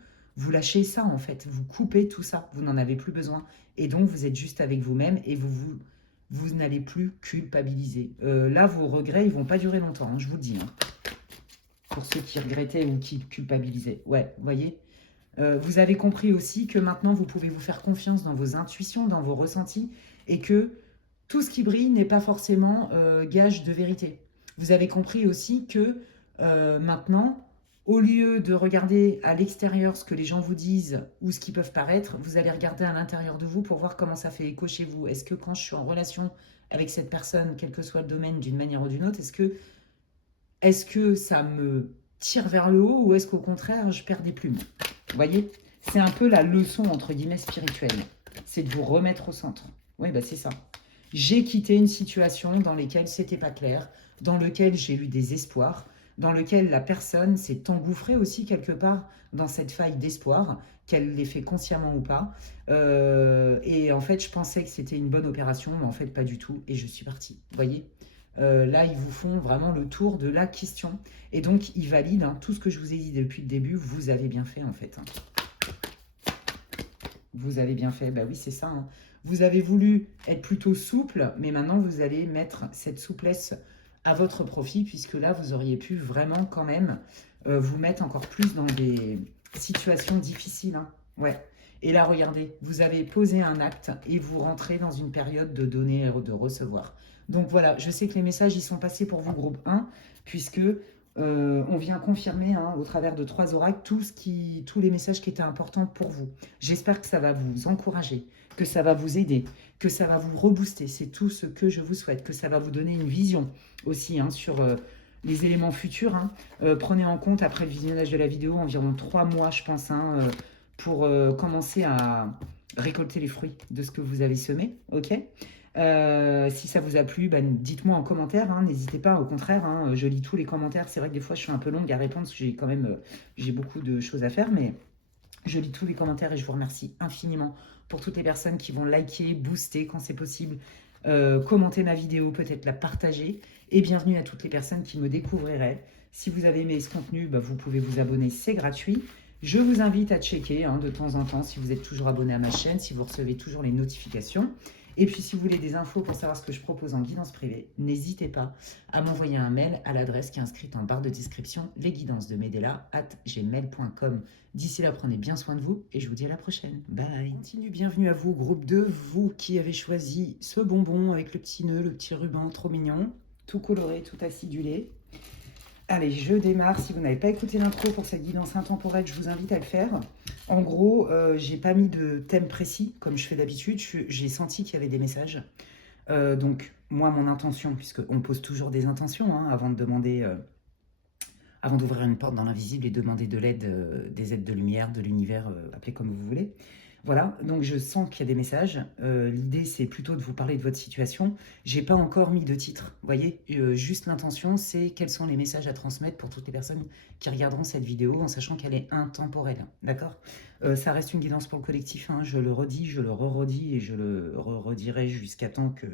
lâchez ça, en fait. Vous coupez tout ça. Vous n'en avez plus besoin. Et donc, vous êtes juste avec vous-même et vous n'allez plus culpabiliser. Là, vos regrets, ils ne vont pas durer longtemps, hein, je vous le dis. Hein. Pour ceux qui regrettaient ou qui culpabilisaient. Ouais, vous voyez vous avez compris aussi que maintenant, vous pouvez vous faire confiance dans vos intuitions, dans vos ressentis, et que tout ce qui brille n'est pas forcément gage de vérité. Vous avez compris aussi que maintenant, au lieu de regarder à l'extérieur ce que les gens vous disent ou ce qui peuvent paraître, vous allez regarder à l'intérieur de vous pour voir comment ça fait écho chez vous. Est-ce que quand je suis en relation avec cette personne, quel que soit le domaine, d'une manière ou d'une autre, est-ce que ça me tire vers le haut ou est-ce qu'au contraire, je perds des plumes? Vous voyez? C'est un peu la leçon, entre guillemets, spirituelle. C'est de vous remettre au centre. Oui, bah c'est ça. J'ai quitté une situation dans laquelle c'était pas clair, dans laquelle j'ai eu des espoirs, dans lequel la personne s'est engouffrée aussi quelque part dans cette faille d'espoir, qu'elle l'ait fait consciemment ou pas. Et en fait, je pensais que c'était une bonne opération, mais en fait, pas du tout. Et je suis partie. Vous voyez? Là, ils vous font vraiment le tour de la question. Et donc, ils valident hein, tout ce que je vous ai dit depuis le début. Vous avez bien fait, en fait. Hein. Vous avez bien fait. Bah oui, c'est ça. Hein. Vous avez voulu être plutôt souple, mais maintenant, vous allez mettre cette souplesse à votre profit, puisque là, vous auriez pu vraiment quand même vous mettre encore plus dans des situations difficiles. Hein. Ouais. Et là, regardez, vous avez posé un acte et vous rentrez dans une période de donner et de recevoir. Donc voilà, je sais que les messages, ils sont passés pour vous, groupe 1, puisque on vient confirmer hein, au travers de 3 oracles tous les messages qui étaient importants pour vous. J'espère que ça va vous encourager, que ça va vous aider, que ça va vous rebooster. C'est tout ce que je vous souhaite, que ça va vous donner une vision aussi hein, sur les éléments futurs. Hein. Prenez en compte, après le visionnage de la vidéo, environ 3 mois, je pense, hein, pour commencer à récolter les fruits de ce que vous avez semé. Ok si ça vous a plu, ben, dites-moi en commentaire, hein, n'hésitez pas, au contraire, hein, je lis tous les commentaires. C'est vrai que des fois je suis un peu longue à répondre parce que j'ai quand même j'ai beaucoup de choses à faire, mais Je lis tous les commentaires et je vous remercie infiniment pour toutes les personnes qui vont liker, booster quand c'est possible, commenter ma vidéo, peut-être la partager. Et bienvenue à toutes les personnes qui me découvriraient. Si vous avez aimé ce contenu, bah, vous pouvez vous abonner, c'est gratuit. Je vous invite à checker de temps en temps si vous êtes toujours abonné à ma chaîne, si vous recevez toujours les notifications. Et puis si vous voulez des infos pour savoir ce que je propose en guidance privée, n'hésitez pas à m'envoyer un mail à l'adresse qui est inscrite en barre de description, lesguidancesdemedela@gmail.com. D'ici là, prenez bien soin de vous et je vous dis à la prochaine. Bye. Continue, bienvenue à vous, groupe 2, vous qui avez choisi ce bonbon avec le petit nœud, le petit ruban, trop mignon, tout coloré, tout acidulé. Allez, je démarre. Si vous n'avez pas écouté l'intro pour cette guidance intemporelle, je vous invite à le faire. En gros, j'ai pas mis de thème précis, comme je fais d'habitude. J'ai senti qu'il y avait des messages. Donc, moi, mon intention, puisqu'on pose toujours des intentions avant de demander, avant d'ouvrir une porte dans l'invisible et demander de l'aide, des aides de lumière, de l'univers, appelez comme vous voulez. Voilà, donc je sens qu'il y a des messages. L'idée, c'est plutôt de vous parler de votre situation. J'ai pas encore mis de titre, vous voyez. Juste l'intention, c'est quels sont les messages à transmettre pour toutes les personnes qui regarderont cette vidéo en sachant qu'elle est intemporelle, d'accord. Ça reste une guidance pour le collectif, je le redis, je le re-redis et je le redirai jusqu'à temps que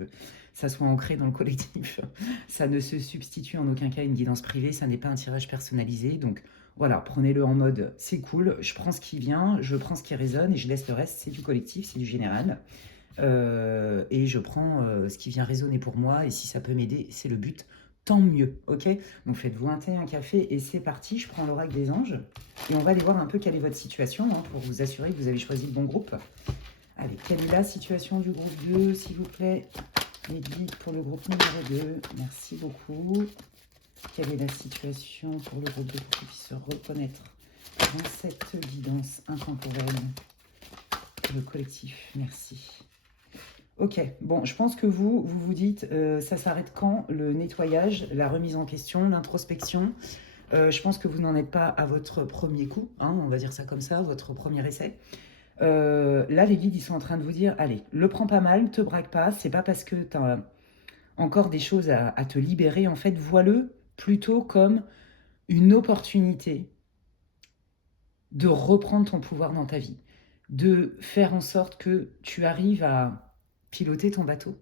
ça soit ancré dans le collectif. Ça ne se substitue en aucun cas à une guidance privée, ça n'est pas un tirage personnalisé, donc voilà, prenez-le en mode c'est cool, je prends ce qui vient, je prends ce qui résonne et je laisse le reste, c'est du collectif, c'est du général. Et je prends ce qui vient résonner pour moi et si ça peut m'aider, c'est le but, tant mieux, ok. Donc faites-vous un thé, un café et c'est parti, je prends l'oracle des anges et on va aller voir un peu quelle est votre situation pour vous assurer que vous avez choisi le bon groupe. Allez, quelle est la situation du groupe 2, s'il vous plaît? Les guides pour le groupe numéro 2, merci beaucoup. Quelle est la situation pour le groupe 2 pour qu'ils puissent se reconnaître dans cette guidance intemporelle? Le collectif, merci. Ok, bon, je pense que vous vous dites, ça s'arrête quand? Le nettoyage, la remise en question, l'introspection. Je pense que vous n'en êtes pas à votre premier coup, on va dire ça comme ça, votre premier essai. Là, les guides, ils sont en train de vous dire, allez, le prends pas mal, te braque pas, c'est pas parce que tu as encore des choses à te libérer, en fait, vois-le plutôt comme une opportunité de reprendre ton pouvoir dans ta vie, de faire en sorte que tu arrives à piloter ton bateau,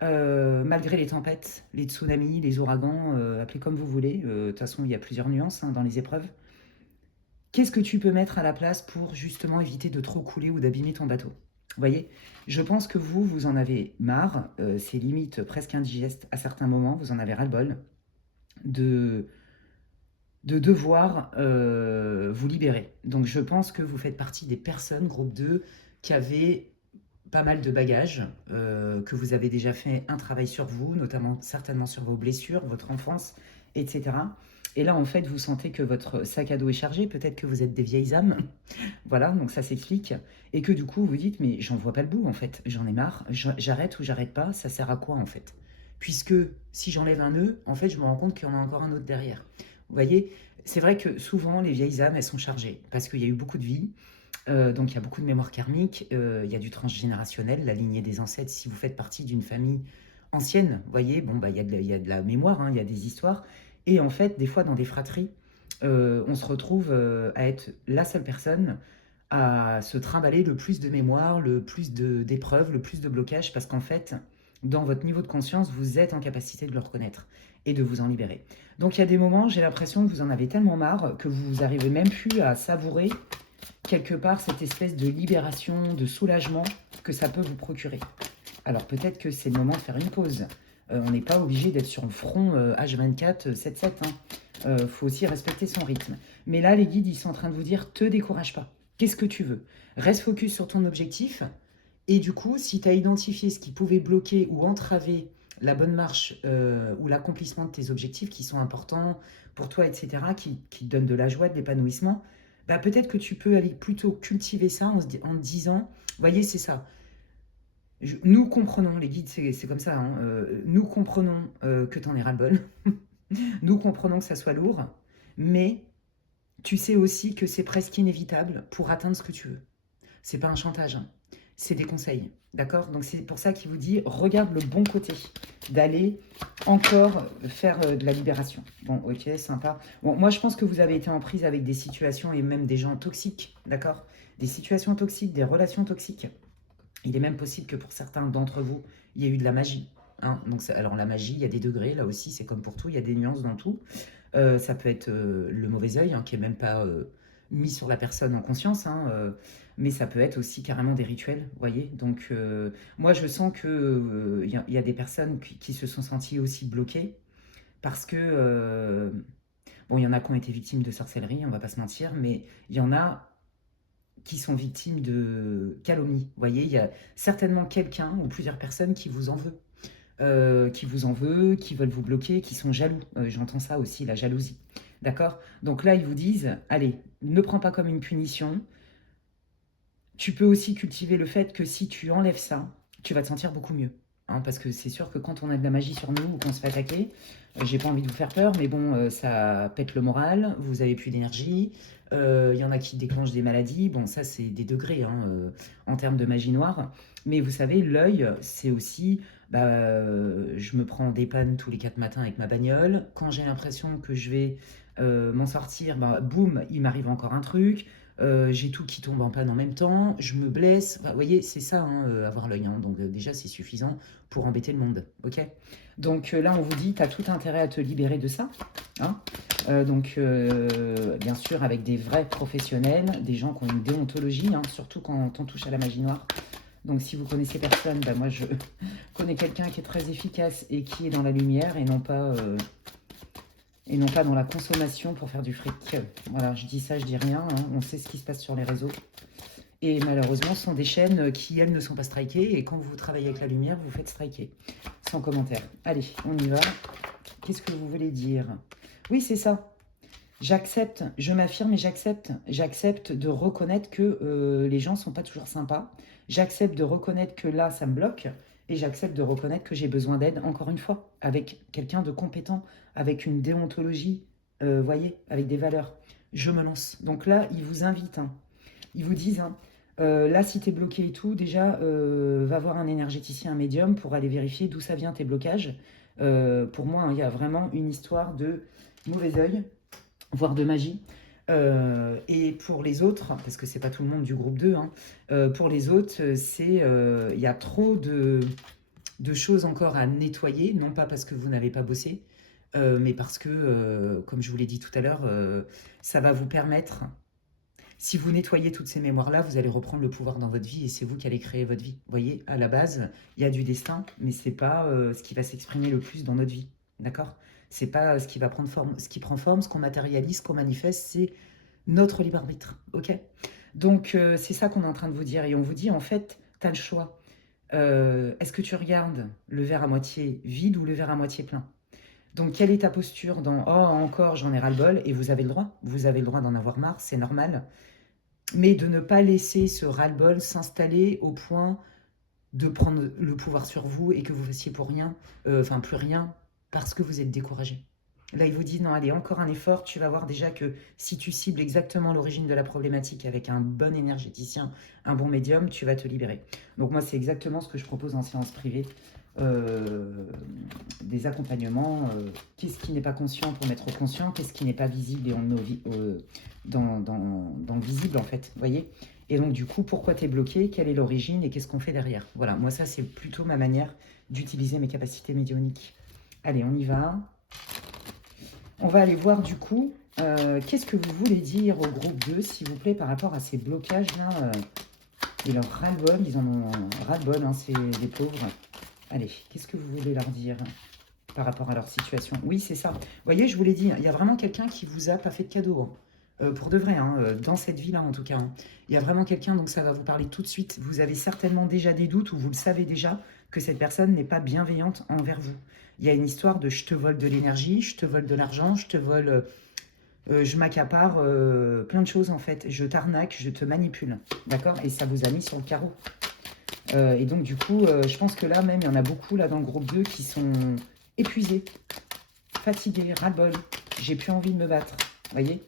malgré les tempêtes, les tsunamis, les ouragans, appelez comme vous voulez. De toute façon, il y a plusieurs nuances dans les épreuves. Qu'est-ce que tu peux mettre à la place pour justement éviter de trop couler ou d'abîmer ton bateau? Vous voyez, je pense que vous en avez marre, c'est limite presque indigeste à certains moments, vous en avez ras-le-bol de devoir vous libérer. Donc je pense que vous faites partie des personnes, groupe 2, qui avaient pas mal de bagages, que vous avez déjà fait un travail sur vous, notamment certainement sur vos blessures, votre enfance, etc. Et là, en fait, vous sentez que votre sac à dos est chargé, peut-être que vous êtes des vieilles âmes, voilà, donc ça s'explique, et que du coup, vous dites, mais j'en vois pas le bout, en fait, j'en ai marre, j'arrête ou j'arrête pas, ça sert à quoi, en fait? Puisque si j'enlève un nœud, en fait, je me rends compte qu'il y en a encore un autre derrière. Vous voyez, c'est vrai que souvent, les vieilles âmes, elles sont chargées, parce qu'il y a eu beaucoup de vie, donc il y a beaucoup de mémoire karmique, il y a du transgénérationnel, la lignée des ancêtres, si vous faites partie d'une famille ancienne, vous voyez, bon, bah, il y a de la mémoire, il y a des histoires, et en fait, des fois, dans des fratries, on se retrouve à être la seule personne à se trimballer le plus de mémoire, le plus d'épreuves, le plus de blocages, parce qu'en fait, dans votre niveau de conscience, vous êtes en capacité de le reconnaître et de vous en libérer. Donc il y a des moments, j'ai l'impression que vous en avez tellement marre que vous n'arrivez même plus à savourer quelque part cette espèce de libération, de soulagement que ça peut vous procurer. Alors peut-être que c'est le moment de faire une pause. On n'est pas obligé d'être sur le front H24, 7-7. Faut aussi respecter son rythme. Mais là, les guides, ils sont en train de vous dire, te décourage pas. Qu'est-ce que tu veux? Reste focus sur ton objectif. Et du coup, si tu as identifié ce qui pouvait bloquer ou entraver la bonne marche ou l'accomplissement de tes objectifs qui sont importants pour toi, etc., qui te donnent de la joie, de l'épanouissement, bah, peut-être que tu peux aller plutôt cultiver ça en te disant, voyez, c'est ça. Nous comprenons, les guides, c'est comme ça, nous comprenons que tu en es ras-le-bol, nous comprenons que ça soit lourd, mais tu sais aussi que c'est presque inévitable pour atteindre ce que tu veux. C'est pas un chantage, c'est des conseils, d'accord? Donc c'est pour ça qu'il vous dit, regarde le bon côté, d'aller encore faire de la libération. Bon, ok, sympa. Bon, moi, je pense que vous avez été en prise avec des situations et même des gens toxiques, d'accord? Des situations toxiques, des relations toxiques. Il est même possible que pour certains d'entre vous, il y ait eu de la magie. Hein. Donc, alors la magie, il y a des degrés, là aussi, c'est comme pour tout, il y a des nuances dans tout. Ça peut être le mauvais œil, hein, qui n'est même pas mis sur la personne en conscience, hein, mais ça peut être aussi carrément des rituels, vous voyez. Donc, moi, je sens qu'il y a des personnes qui se sont senties aussi bloquées, parce que, bon, il y en a qui ont été victimes de sorcellerie, on va pas se mentir, mais il y en a qui sont victimes de calomnie. Vous voyez, il y a certainement quelqu'un ou plusieurs personnes qui vous en veut. Qui veulent vous bloquer, qui sont jaloux. J'entends ça aussi, la jalousie. D'accord? Donc là, ils vous disent, allez, ne prends pas comme une punition. Tu peux aussi cultiver le fait que si tu enlèves ça, tu vas te sentir beaucoup mieux. Hein, parce que c'est sûr que quand on a de la magie sur nous ou qu'on se fait attaquer, j'ai pas envie de vous faire peur, mais bon, ça pète le moral, vous avez plus d'énergie, il y en a qui déclenchent des maladies, bon, ça c'est des degrés hein, en termes de magie noire. Mais vous savez, l'œil, c'est aussi, bah, je me prends des pannes tous les 4 matins avec ma bagnole, quand j'ai l'impression que je vais m'en sortir, bah, boum, il m'arrive encore un truc, j'ai tout qui tombe en panne en même temps, je me blesse. Enfin, vous voyez, c'est ça, hein, avoir l'œil. Hein. Donc déjà, c'est suffisant pour embêter le monde. Ok. Donc là, on vous dit, tu as tout intérêt à te libérer de ça. Hein. Bien sûr, avec des vrais professionnels, des gens qui ont une déontologie, hein, surtout quand on touche à la magie noire. Donc si vous connaissez personne, bah, moi je connais quelqu'un qui est très efficace et qui est dans la lumière et non pas dans la consommation pour faire du fric. Voilà, je dis ça, je dis rien, hein. On sait ce qui se passe sur les réseaux. Et malheureusement, ce sont des chaînes qui, elles, ne sont pas strikées. Et quand vous travaillez avec la lumière, vous faites striker. Sans commentaire. Allez, on y va. Qu'est-ce que vous voulez dire? Oui, c'est ça. J'accepte, je m'affirme et j'accepte. J'accepte de reconnaître que les gens ne sont pas toujours sympas. J'accepte de reconnaître que là, ça me bloque. Et j'accepte de reconnaître que j'ai besoin d'aide, encore une fois, avec quelqu'un de compétent, avec une déontologie, voyez, avec des valeurs. Je me lance. Donc là, ils vous invitent. Hein. Ils vous disent, hein, là, si tu es bloqué et tout, déjà, va voir un énergéticien, un médium, pour aller vérifier d'où ça vient tes blocages. Pour moi, hein, il y a vraiment une histoire de mauvais œil, voire de magie. Et pour les autres, parce que c'est pas tout le monde du groupe 2, hein, pour les autres, il y a trop de choses encore à nettoyer, non pas parce que vous n'avez pas bossé, mais parce que, comme je vous l'ai dit tout à l'heure, ça va vous permettre, si vous nettoyez toutes ces mémoires-là, vous allez reprendre le pouvoir dans votre vie et c'est vous qui allez créer votre vie. Vous voyez, à la base, il y a du destin, mais c'est pas ce qui va s'exprimer le plus dans notre vie, d'accord? C'est pas ce qui va prendre forme. Ce qui prend forme, ce qu'on matérialise, ce qu'on manifeste, c'est notre libre arbitre, ok? Donc, c'est ça qu'on est en train de vous dire. Et on vous dit, en fait, tu as le choix. Est-ce que tu regardes le verre à moitié vide ou le verre à moitié plein? Donc, quelle est ta posture dans « Oh, encore, j'en ai ras-le-bol » et vous avez le droit. Vous avez le droit d'en avoir marre, c'est normal. Mais de ne pas laisser ce ras-le-bol s'installer au point de prendre le pouvoir sur vous et que vous fassiez pour rien, enfin plus rien, parce que vous êtes découragé. Là, il vous dit, non, allez, encore un effort, tu vas voir déjà que si tu cibles exactement l'origine de la problématique avec un bon énergéticien, un bon médium, tu vas te libérer. Donc moi, c'est exactement ce que je propose en séance privée, des accompagnements. Qu'est-ce qui n'est pas conscient pour mettre au conscient? Qu'est-ce qui n'est pas visible et dans le visible, en fait, vous voyez? Et donc, du coup, pourquoi tu es bloqué? Quelle est l'origine? Et qu'est-ce qu'on fait derrière? Voilà, moi, ça, c'est plutôt ma manière d'utiliser mes capacités médiumniques. Allez, on y va. On va aller voir, du coup, qu'est-ce que vous voulez dire au groupe 2, s'il vous plaît, par rapport à ces blocages-là et leur ras-le-bol. Ils en ont ras-le-bol, hein, c'est les pauvres. Allez, qu'est-ce que vous voulez leur dire par rapport à leur situation? Oui, c'est ça. Vous voyez, je vous l'ai dit, il y a vraiment quelqu'un qui vous a pas fait de cadeau. Hein. Pour de vrai, hein, dans cette vie-là en tout cas. Hein. Il y a vraiment quelqu'un, donc ça va vous parler tout de suite. Vous avez certainement déjà des doutes ou vous le savez déjà que cette personne n'est pas bienveillante envers vous. Il y a une histoire de je te vole de l'énergie, je te vole de l'argent, je te vole, je m'accapare plein de choses en fait. Je t'arnaque, je te manipule. D'accord? Et ça vous a mis sur le carreau. Et donc du coup, je pense que là même, il y en a beaucoup là dans le groupe 2 qui sont épuisés, fatigués, ras-le-bol. J'ai plus envie de me battre. Vous voyez?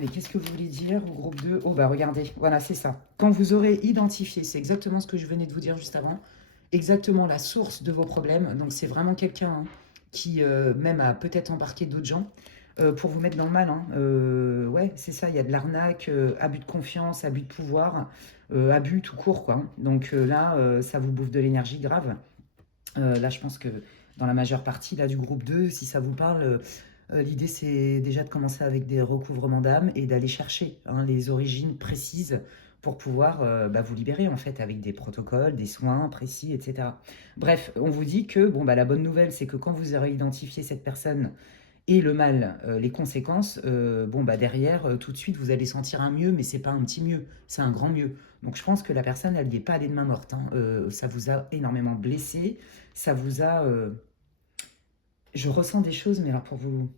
Allez, qu'est-ce que vous voulez dire au groupe 2? Oh, bah regardez, voilà, c'est ça. Quand vous aurez identifié, c'est exactement ce que je venais de vous dire juste avant, exactement la source de vos problèmes. Donc, c'est vraiment quelqu'un qui, même, a peut-être embarqué d'autres gens pour vous mettre dans le mal. Hein. Ouais, c'est ça, il y a de l'arnaque, abus de confiance, abus de pouvoir, abus tout court, quoi. Donc là, ça vous bouffe de l'énergie grave. Là, je pense que dans la majeure partie là, du groupe 2, si ça vous parle, l'idée c'est déjà de commencer avec des recouvrements d'âme et d'aller chercher les origines précises pour pouvoir bah, vous libérer en fait avec des protocoles, des soins précis, etc. Bref, on vous dit que bon, bah, la bonne nouvelle c'est que quand vous aurez identifié cette personne et le mal, les conséquences, bon, bah, derrière, tout de suite, vous allez sentir un mieux, mais c'est pas un petit mieux, c'est un grand mieux. Donc je pense que la personne, elle n'y est pas allée de main morte. Hein. Ça vous a énormément blessé, ça vous a... je ressens des choses, mais alors pour vous...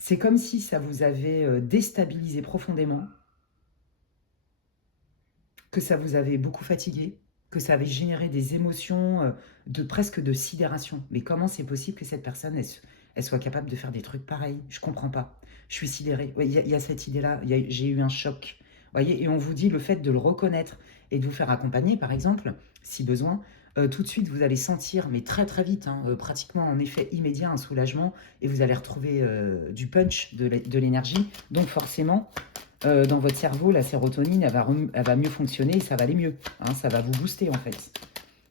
C'est comme si ça vous avait déstabilisé profondément, que ça vous avait beaucoup fatigué, que ça avait généré des émotions de presque de sidération. Mais comment c'est possible que cette personne, elle soit capable de faire des trucs pareils? Je comprends pas. Je suis sidérée. Ouais, y a cette idée-là. J'ai eu un choc. Voyez, et on vous dit le fait de le reconnaître et de vous faire accompagner, par exemple, si besoin, tout de suite, vous allez sentir, mais très très vite, pratiquement en effet immédiat, un soulagement, et vous allez retrouver du punch, de l'énergie. Donc forcément, dans votre cerveau, la sérotonine, elle va mieux fonctionner et ça va aller mieux. Hein, ça va vous booster en fait.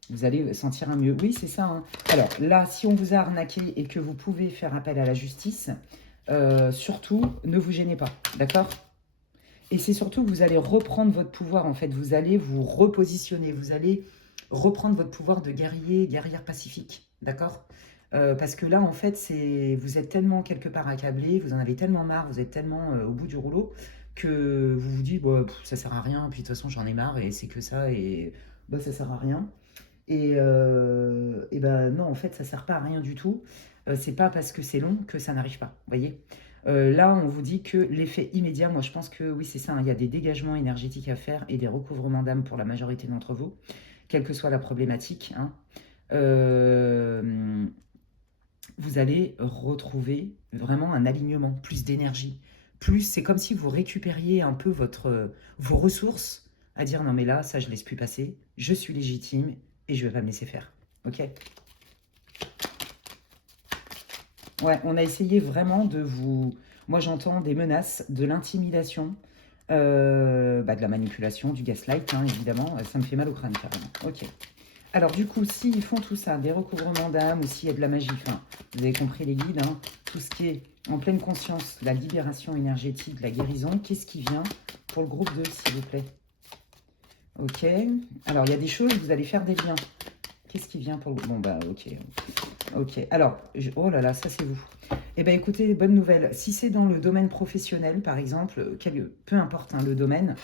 Vous allez sentir un mieux. Oui, c'est ça. Hein. Alors là, si on vous a arnaqué et que vous pouvez faire appel à la justice, surtout, ne vous gênez pas. D'accord? Et c'est surtout que vous allez reprendre votre pouvoir en fait. Vous allez vous repositionner. Vous allez reprendre votre pouvoir de guerrier, guerrière pacifique. D'accord? Parce que là, en fait, vous êtes tellement quelque part accablé, vous en avez tellement marre, vous êtes tellement au bout du rouleau, que vous vous dites, bon, ça sert à rien, puis de toute façon, j'en ai marre, et c'est que ça, et bah, ça sert à rien. Et ben non, en fait, ça sert pas à rien du tout. C'est pas parce que c'est long que ça n'arrive pas, vous voyez. Là, on vous dit que l'effet immédiat, moi je pense que oui, c'est ça, hein, il y a des dégagements énergétiques à faire et des recouvrements d'âme pour la majorité d'entre vous, quelle que soit la problématique. Hein. Euh, vous allez retrouver vraiment un alignement, plus d'énergie. Plus, c'est comme si vous récupériez un peu vos ressources à dire non mais là, ça je laisse plus passer, je suis légitime et je vais pas me laisser faire. Ok? Ouais, on a essayé vraiment de vous... Moi j'entends des menaces, de l'intimidation, bah, de la manipulation, du gaslight, hein, évidemment. Ça me fait mal au crâne carrément. Ok. Alors du coup, s'ils font tout ça, des recouvrements d'âme ou s'il y a de la magie, enfin, vous avez compris les guides, hein, tout ce qui est en pleine conscience, la libération énergétique, la guérison, qu'est-ce qui vient pour le groupe 2, s'il vous plaît? Ok. Alors, il y a des choses, vous allez faire des liens. Qu'est-ce qui vient pour le... Bon, bah, ok. Ok. Alors, oh là là, ça c'est vous. Eh bien, écoutez, bonne nouvelle. Si c'est dans le domaine professionnel, par exemple, peu importe hein, le domaine,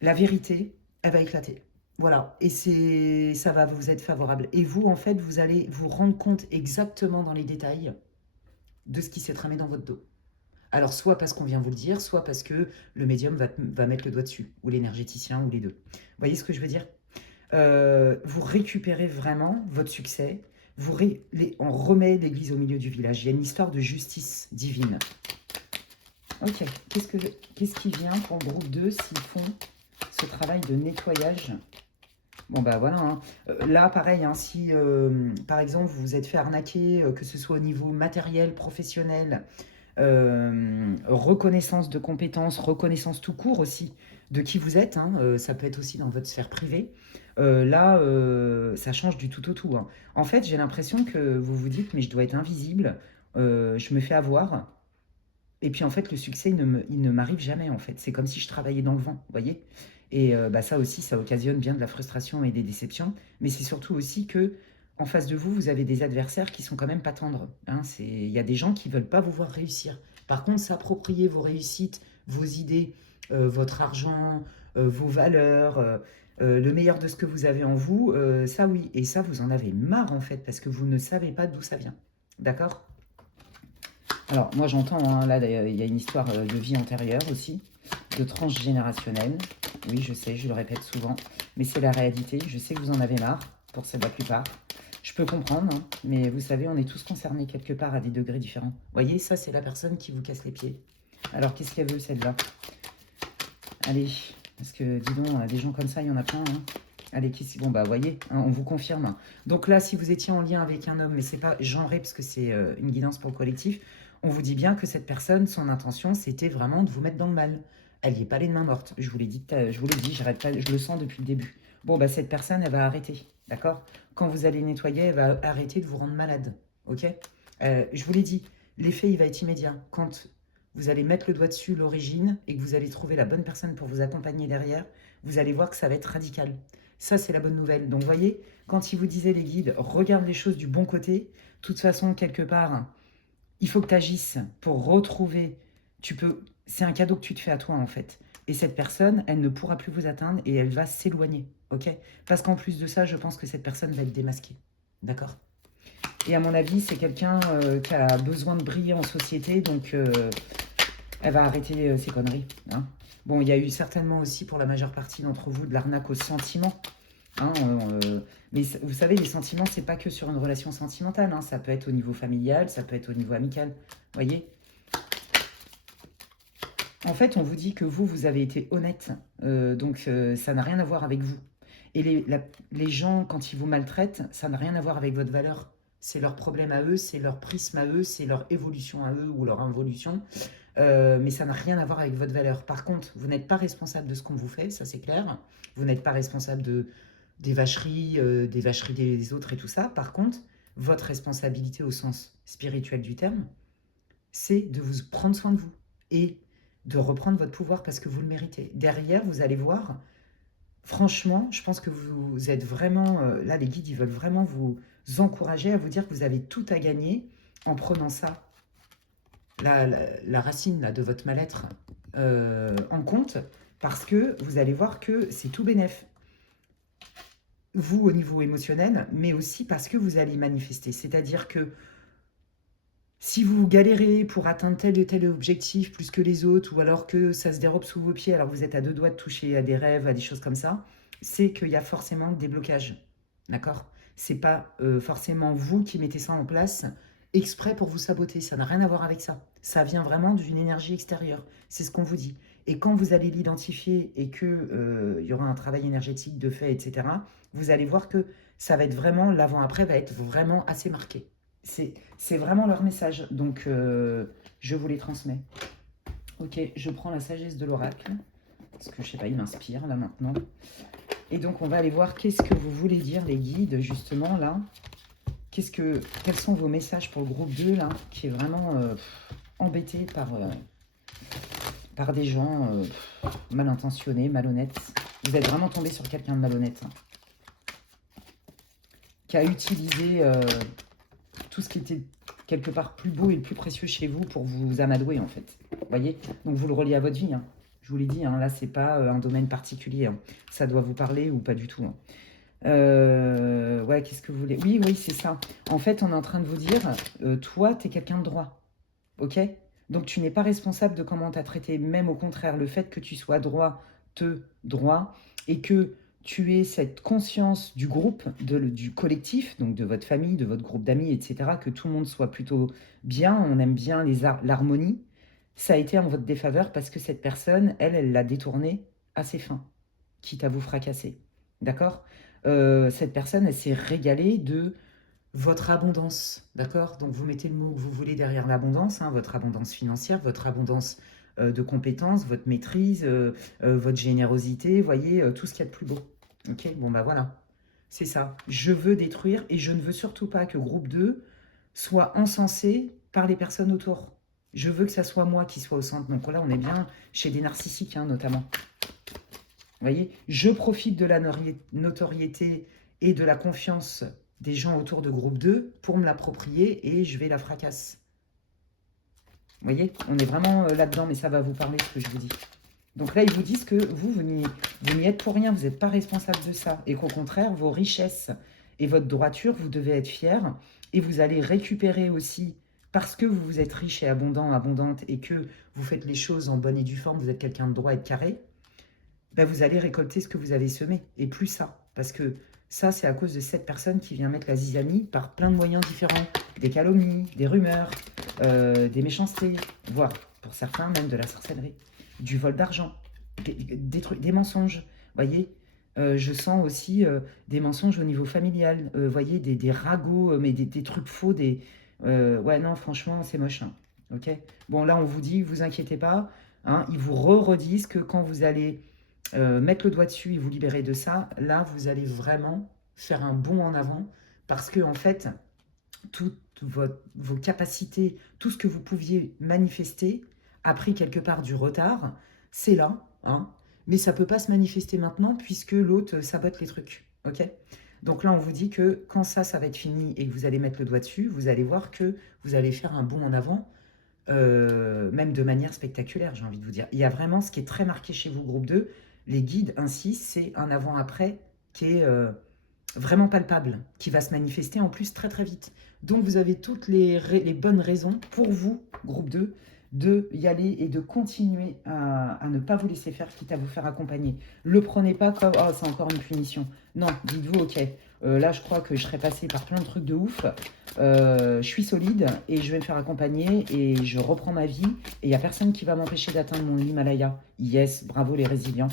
la vérité, elle va éclater. Voilà, et ça va vous être favorable. Et vous, en fait, vous allez vous rendre compte exactement dans les détails de ce qui s'est tramé dans votre dos. Alors, soit parce qu'on vient vous le dire, soit parce que le médium va mettre le doigt dessus, ou l'énergéticien, ou les deux. Vous voyez ce que je veux dire? Vous récupérez vraiment votre succès, on remet l'église au milieu du village. Il y a une histoire de justice divine. Ok, qu'est-ce qui vient pour le groupe 2 s'ils font ce travail de nettoyage? Bon, bah voilà. Hein. Là, pareil, hein, si par exemple vous vous êtes fait arnaquer, que ce soit au niveau matériel, professionnel, reconnaissance de compétences, reconnaissance tout court aussi de qui vous êtes, hein, ça peut être aussi dans votre sphère privée. Là, ça change du tout au tout. Hein. En fait, j'ai l'impression que vous vous dites, mais je dois être invisible, je me fais avoir. Et puis en fait, le succès, il ne m'arrive jamais en fait. C'est comme si je travaillais dans le vent, vous voyez. Et bah, ça aussi, ça occasionne bien de la frustration et des déceptions. Mais c'est surtout aussi que en face de vous, vous avez des adversaires qui sont quand même pas tendres. Hein. Il y a des gens qui veulent pas vous voir réussir. Par contre, s'approprier vos réussites, vos idées, votre argent, vos valeurs, le meilleur de ce que vous avez en vous, ça oui. Et ça, vous en avez marre en fait, parce que vous ne savez pas d'où ça vient. D'accord? Alors, moi j'entends, hein, là, il y a une histoire de vie antérieure aussi, de transgénérationnelle. Oui, je sais, je le répète souvent, mais c'est la réalité. Je sais que vous en avez marre, pour la plupart. Je peux comprendre, hein, mais vous savez, on est tous concernés quelque part à des degrés différents. Vous voyez, ça, c'est la personne qui vous casse les pieds. Alors, qu'est-ce qu'elle veut, celle-là? Allez, parce que, dis donc, des gens comme ça, il y en a plein. Hein. Allez, bon, bah, vous voyez, hein, on vous confirme. Donc là, si vous étiez en lien avec un homme, mais c'est pas genré, parce que c'est une guidance pour le collectif, on vous dit bien que cette personne, son intention, c'était vraiment de vous mettre dans le mal. Elle n'y est pas les mains mortes. Je vous l'ai dit, je vous l'ai dit, j'arrête pas, je le sens depuis le début. Bon, bah, cette personne, elle va arrêter, d'accord? Quand vous allez nettoyer, elle va arrêter de vous rendre malade, ok? Je vous l'ai dit, l'effet, il va être immédiat. Quand vous allez mettre le doigt dessus, l'origine, et que vous allez trouver la bonne personne pour vous accompagner derrière, vous allez voir que ça va être radical. Ça, c'est la bonne nouvelle. Donc, vous voyez, quand ils vous disaient, les guides, regarde les choses du bon côté, de toute façon, quelque part, il faut que tu agisses pour retrouver. C'est un cadeau que tu te fais à toi, en fait. Et cette personne, elle ne pourra plus vous atteindre et elle va s'éloigner, ok? Parce qu'en plus de ça, je pense que cette personne va être démasquée, d'accord? Et à mon avis, c'est quelqu'un qui a besoin de briller en société, donc elle va arrêter ses conneries. Hein. Bon, il y a eu certainement aussi pour la majeure partie d'entre vous de l'arnaque aux sentiments. Hein, mais vous savez, les sentiments, c'est pas que sur une relation sentimentale. Hein, ça peut être au niveau familial, ça peut être au niveau amical. Vous voyez? En fait, on vous dit que vous avez été honnête. Donc, ça n'a rien à voir avec vous. Et les gens, quand ils vous maltraitent, ça n'a rien à voir avec votre valeur. C'est leur problème à eux, c'est leur prisme à eux, c'est leur évolution à eux ou leur involution. Mais ça n'a rien à voir avec votre valeur. Par contre, vous n'êtes pas responsable de ce qu'on vous fait, ça c'est clair. Vous n'êtes pas responsable des vacheries des autres et tout ça. Par contre, votre responsabilité au sens spirituel du terme, c'est de vous prendre soin de vous et de reprendre votre pouvoir parce que vous le méritez. Derrière, vous allez voir, franchement, je pense que vous êtes vraiment... là, les guides, ils veulent vraiment vous encourager à vous dire que vous avez tout à gagner en prenant ça, la racine là, de votre mal-être en compte, parce que vous allez voir que c'est tout bénef. Vous, au niveau émotionnel, mais aussi parce que vous allez manifester. C'est-à-dire que si vous galérez pour atteindre tel ou tel objectif plus que les autres, ou alors que ça se dérobe sous vos pieds, alors que vous êtes à deux doigts de toucher à des rêves, à des choses comme ça, c'est qu'il y a forcément des blocages. D'accord? C'est pas forcément vous qui mettez ça en place exprès pour vous saboter. Ça n'a rien à voir avec ça. Ça vient vraiment d'une énergie extérieure. C'est ce qu'on vous dit. Et quand vous allez l'identifier et qu'il y aura un travail énergétique de fait, etc., vous allez voir que ça va être vraiment, l'avant-après va être vraiment assez marqué. C'est vraiment leur message. Donc, je vous les transmets. Ok, je prends la sagesse de l'oracle. Parce que, je sais pas, il m'inspire, là, maintenant. Et donc, on va aller voir qu'est-ce que vous voulez dire, les guides, justement, là. Quels sont vos messages pour le groupe 2, là, qui est vraiment embêté par des gens mal intentionnés, malhonnêtes. Vous êtes vraiment tombé sur quelqu'un de malhonnête. Hein, qui a utilisé... tout ce qui était quelque part plus beau et le plus précieux chez vous pour vous amadouer, en fait. Vous voyez? Donc, vous le reliez à votre vie. Hein. Je vous l'ai dit, hein, là, c'est pas un domaine particulier. Hein. Ça doit vous parler ou pas du tout. Hein. Ouais, qu'est-ce que vous voulez? Oui, c'est ça. En fait, on est en train de vous dire, toi, tu es quelqu'un de droit. Ok? Donc, tu n'es pas responsable de comment tu as traité. Même au contraire, le fait que tu sois droit, droit, et que tu aies cette conscience du groupe, du collectif, donc de votre famille, de votre groupe d'amis, etc., que tout le monde soit plutôt bien, on aime bien l'harmonie, ça a été en votre défaveur parce que cette personne, elle l'a détourné à ses fins, quitte à vous fracasser. D'accord? Cette personne, elle s'est régalée de votre abondance, d'accord? Donc, vous mettez le mot que vous voulez derrière l'abondance, hein, votre abondance financière, votre abondance de compétences, votre maîtrise, votre générosité, voyez, tout ce qu'il y a de plus beau. Ok? Bon, bah voilà. C'est ça. Je veux détruire et je ne veux surtout pas que groupe 2 soit encensé par les personnes autour. Je veux que ça soit moi qui soit au centre. Donc là, on est bien chez des narcissiques, hein, notamment. Vous voyez? Je profite de la notoriété et de la confiance des gens autour de groupe 2 pour me l'approprier et je vais la fracasse. Vous voyez? On est vraiment là-dedans, mais ça va vous parler ce que je vous dis. Donc là, ils vous disent que vous n'y êtes pour rien, vous n'êtes pas responsable de ça. Et qu'au contraire, vos richesses et votre droiture, vous devez être fiers. Et vous allez récupérer aussi, parce que vous êtes riche et abondant, abondante, et que vous faites les choses en bonne et due forme, vous êtes quelqu'un de droit et de carré, ben vous allez récolter ce que vous avez semé, et plus ça. Parce que ça, c'est à cause de cette personne qui vient mettre la zizanie par plein de moyens différents. Des calomnies, des rumeurs, des méchancetés, voire pour certains même de la sorcellerie, du vol d'argent, des trucs, des mensonges, voyez. Je sens aussi des mensonges au niveau familial, voyez, des ragots, mais des trucs faux, ouais, non, franchement, c'est moche, hein, ok. Bon, là, on vous dit, vous inquiétez pas, hein, ils vous redisent que quand vous allez mettre le doigt dessus et vous libérer de ça, là, vous allez vraiment faire un bond en avant, parce que, en fait, toutes vos capacités, tout ce que vous pouviez manifester, a pris quelque part du retard. C'est là, hein, mais ça ne peut pas se manifester maintenant puisque l'autre sabote les trucs. Ok. Donc là, on vous dit que quand ça va être fini et que vous allez mettre le doigt dessus, vous allez voir que vous allez faire un bond en avant, même de manière spectaculaire, j'ai envie de vous dire. Il y a vraiment ce qui est très marqué chez vous, groupe 2, les guides ainsi, c'est un avant-après qui est vraiment palpable, qui va se manifester en plus très très vite. Donc vous avez toutes les bonnes raisons pour vous, groupe 2, de y aller et de continuer à ne pas vous laisser faire, quitte à vous faire accompagner. Le prenez pas comme « oh, c'est encore une punition ». Non, dites-vous « ok, là je crois que je serais passé par plein de trucs de ouf, je suis solide et je vais me faire accompagner et je reprends ma vie et il n'y a personne qui va m'empêcher d'atteindre mon Himalaya ». Yes, bravo les résilients.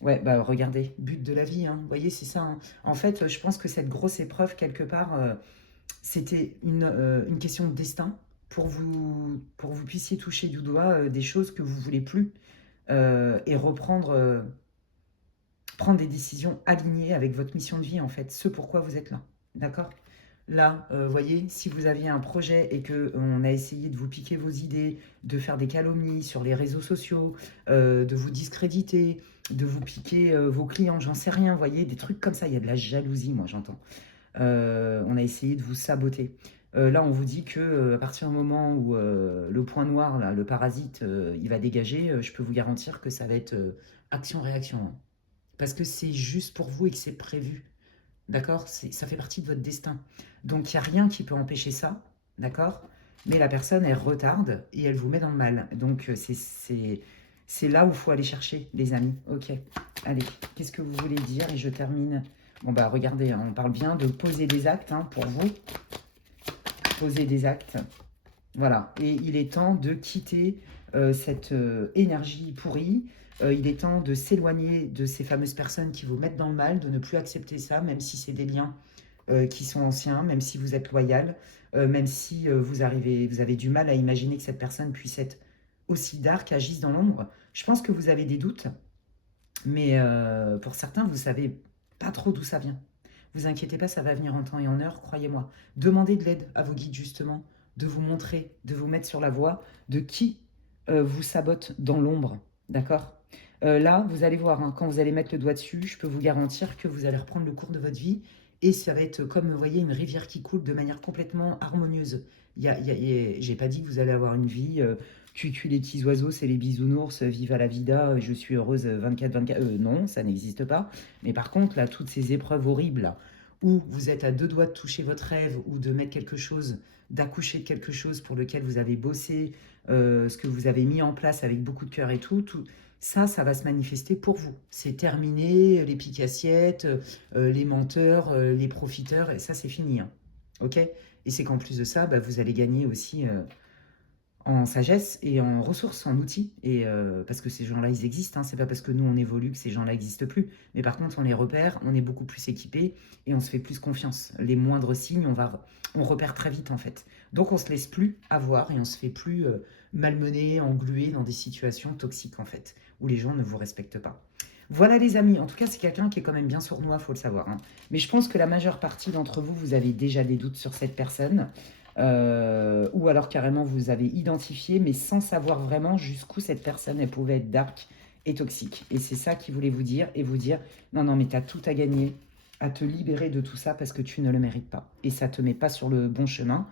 Ouais, bah regardez, but de la vie, hein. Vous voyez, c'est ça, hein. En fait, je pense que cette grosse épreuve, quelque part, c'était une question de destin pour vous puissiez toucher du doigt des choses que vous voulez plus et prendre des décisions alignées avec votre mission de vie, en fait, ce pourquoi vous êtes là, d'accord? Là, vous voyez, si vous aviez un projet et qu'on a essayé de vous piquer vos idées, de faire des calomnies sur les réseaux sociaux, de vous discréditer, de vous piquer vos clients, j'en sais rien, vous voyez, des trucs comme ça, il y a de la jalousie, moi j'entends. On a essayé de vous saboter. Là, on vous dit que à partir du moment où le point noir, là, le parasite, il va dégager, je peux vous garantir que ça va être action-réaction, hein. Parce que c'est juste pour vous et que c'est prévu. D'accord? Ça fait partie de votre destin. Donc, il n'y a rien qui peut empêcher ça. D'accord? Mais la personne, elle retarde et elle vous met dans le mal. Donc, c'est là où il faut aller chercher, les amis. Ok. Allez, qu'est-ce que vous voulez dire? Et je termine. Bon, bah, regardez, hein, on parle bien de poser des actes, hein, pour vous. Poser des actes. Voilà. Et il est temps de quitter cette énergie pourrie. Il est temps de s'éloigner de ces fameuses personnes qui vous mettent dans le mal, de ne plus accepter ça, même si c'est des liens qui sont anciens, même si vous êtes loyal, même si vous avez du mal à imaginer que cette personne puisse être aussi dark, agisse dans l'ombre. Je pense que vous avez des doutes, mais pour certains, vous savez pas trop d'où ça vient. Vous inquiétez pas, ça va venir en temps et en heure, croyez-moi. Demandez de l'aide à vos guides, justement, de vous montrer, de vous mettre sur la voie de qui vous sabote dans l'ombre, d'accord? Là, vous allez voir, hein, quand vous allez mettre le doigt dessus, je peux vous garantir que vous allez reprendre le cours de votre vie et ça va être comme, vous voyez, une rivière qui coule de manière complètement harmonieuse. J'ai pas dit que vous allez avoir une vie cucu les petits oiseaux, c'est les bisounours, vive à la vida, je suis heureuse 24-24. Non, ça n'existe pas. Mais par contre, là, toutes ces épreuves horribles, là, où vous êtes à deux doigts de toucher votre rêve ou de mettre quelque chose, d'accoucher de quelque chose pour lequel vous avez bossé, ce que vous avez mis en place avec beaucoup de cœur et tout ça, ça va se manifester pour vous. C'est terminé, les piques-assiettes, les menteurs, les profiteurs, et ça, c'est fini, hein. Ok? Et c'est qu'en plus de ça, bah, vous allez gagner aussi en sagesse et en ressources, en outils. Et parce que ces gens-là, ils existent, hein. C'est pas parce que nous, on évolue que ces gens-là n'existent plus. Mais par contre, on les repère, on est beaucoup plus équipés et on se fait plus confiance. Les moindres signes, on repère très vite, en fait. Donc, on se laisse plus avoir et on se fait plus malmener, engluer dans des situations toxiques, en fait, où les gens ne vous respectent pas. Voilà les amis, en tout cas c'est quelqu'un qui est quand même bien sournois, faut le savoir, hein. Mais je pense que la majeure partie d'entre vous, vous avez déjà des doutes sur cette personne. Ou alors carrément vous avez identifié, mais sans savoir vraiment jusqu'où cette personne elle pouvait être dark et toxique. Et c'est ça qu'il voulait vous dire, et vous dire, non, non, mais tu as tout à gagner, à te libérer de tout ça parce que tu ne le mérites pas. Et ça te met pas sur le bon chemin,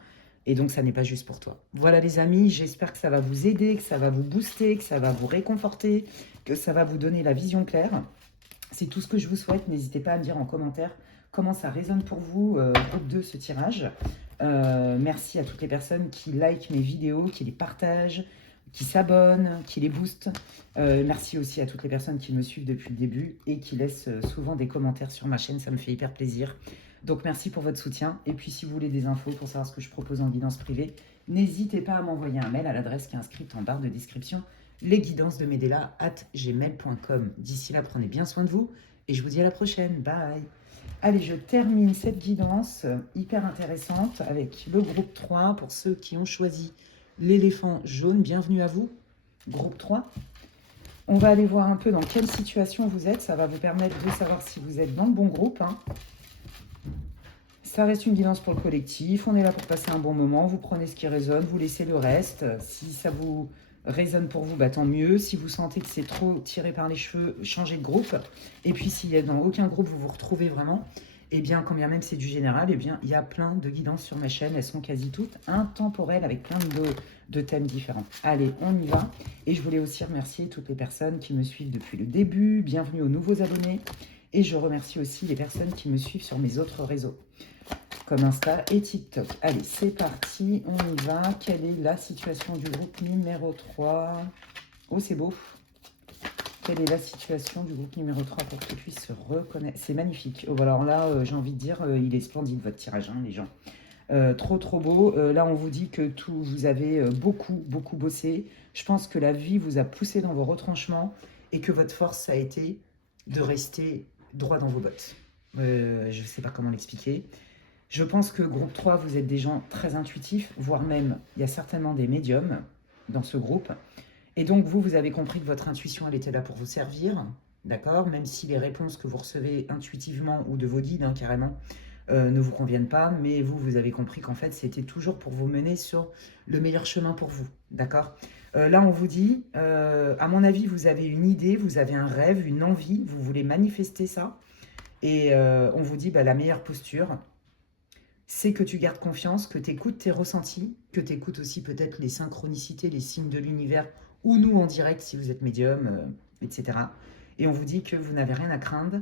et donc ça n'est pas juste pour toi. Voilà les amis, j'espère que ça va vous aider, que ça va vous booster, que ça va vous réconforter, que ça va vous donner la vision claire. C'est tout ce que je vous souhaite. N'hésitez pas à me dire en commentaire comment ça résonne pour vous, groupe 2, ce tirage. Merci à toutes les personnes qui likent mes vidéos, qui les partagent, qui s'abonnent, qui les boostent. Merci aussi à toutes les personnes qui me suivent depuis le début et qui laissent souvent des commentaires sur ma chaîne. Ça me fait hyper plaisir. Donc merci pour votre soutien. Et puis si vous voulez des infos pour savoir ce que je propose en guidance privée, n'hésitez pas à m'envoyer un mail à l'adresse qui est inscrite en barre de description, lesguidancesdemedela@gmail.com. D'ici là, prenez bien soin de vous et je vous dis à la prochaine. Bye. Allez, je termine cette guidance hyper intéressante avec le groupe 3 pour ceux qui ont choisi l'éléphant jaune. Bienvenue à vous, groupe 3. On va aller voir un peu dans quelle situation vous êtes. Ça va vous permettre de savoir si vous êtes dans le bon groupe, hein. Ça reste une guidance pour le collectif. On est là pour passer un bon moment. Vous prenez ce qui résonne, vous laissez le reste. Si ça vous résonne pour vous, bah, tant mieux. Si vous sentez que c'est trop tiré par les cheveux, changez de groupe. Et puis, s'il y a dans aucun groupe, vous vous retrouvez vraiment, eh bien, quand bien même c'est du général, eh bien, il y a plein de guidances sur ma chaîne. Elles sont quasi toutes intemporelles avec plein de thèmes différents. Allez, on y va. Et je voulais aussi remercier toutes les personnes qui me suivent depuis le début. Bienvenue aux nouveaux abonnés. Et je remercie aussi les personnes qui me suivent sur mes autres réseaux, comme Insta et TikTok. Allez, c'est parti, on y va. Quelle est la situation du groupe numéro 3? Oh, c'est beau. Quelle est la situation du groupe numéro 3 pour qu'ils puissent se reconnaître? C'est magnifique. Oh, alors là, j'ai envie de dire, il est splendide votre tirage, hein, les gens. Trop, trop beau. Là, on vous dit que vous avez beaucoup, beaucoup bossé. Je pense que la vie vous a poussé dans vos retranchements et que votre force, ça a été de rester droit dans vos bottes. Je ne sais pas comment l'expliquer. Je pense que groupe 3, vous êtes des gens très intuitifs, voire même, il y a certainement des médiums dans ce groupe. Et donc, vous avez compris que votre intuition, elle était là pour vous servir, d'accord? Même si les réponses que vous recevez intuitivement ou de vos guides, hein, carrément, ne vous conviennent pas, mais vous avez compris qu'en fait, c'était toujours pour vous mener sur le meilleur chemin pour vous, d'accord? Là, on vous dit, à mon avis, vous avez une idée, vous avez un rêve, une envie, vous voulez manifester ça. Et on vous dit, bah, la meilleure posture, c'est que tu gardes confiance, que tu écoutes tes ressentis, que tu écoutes aussi peut-être les synchronicités, les signes de l'univers, ou nous en direct si vous êtes médium, etc. Et on vous dit que vous n'avez rien à craindre,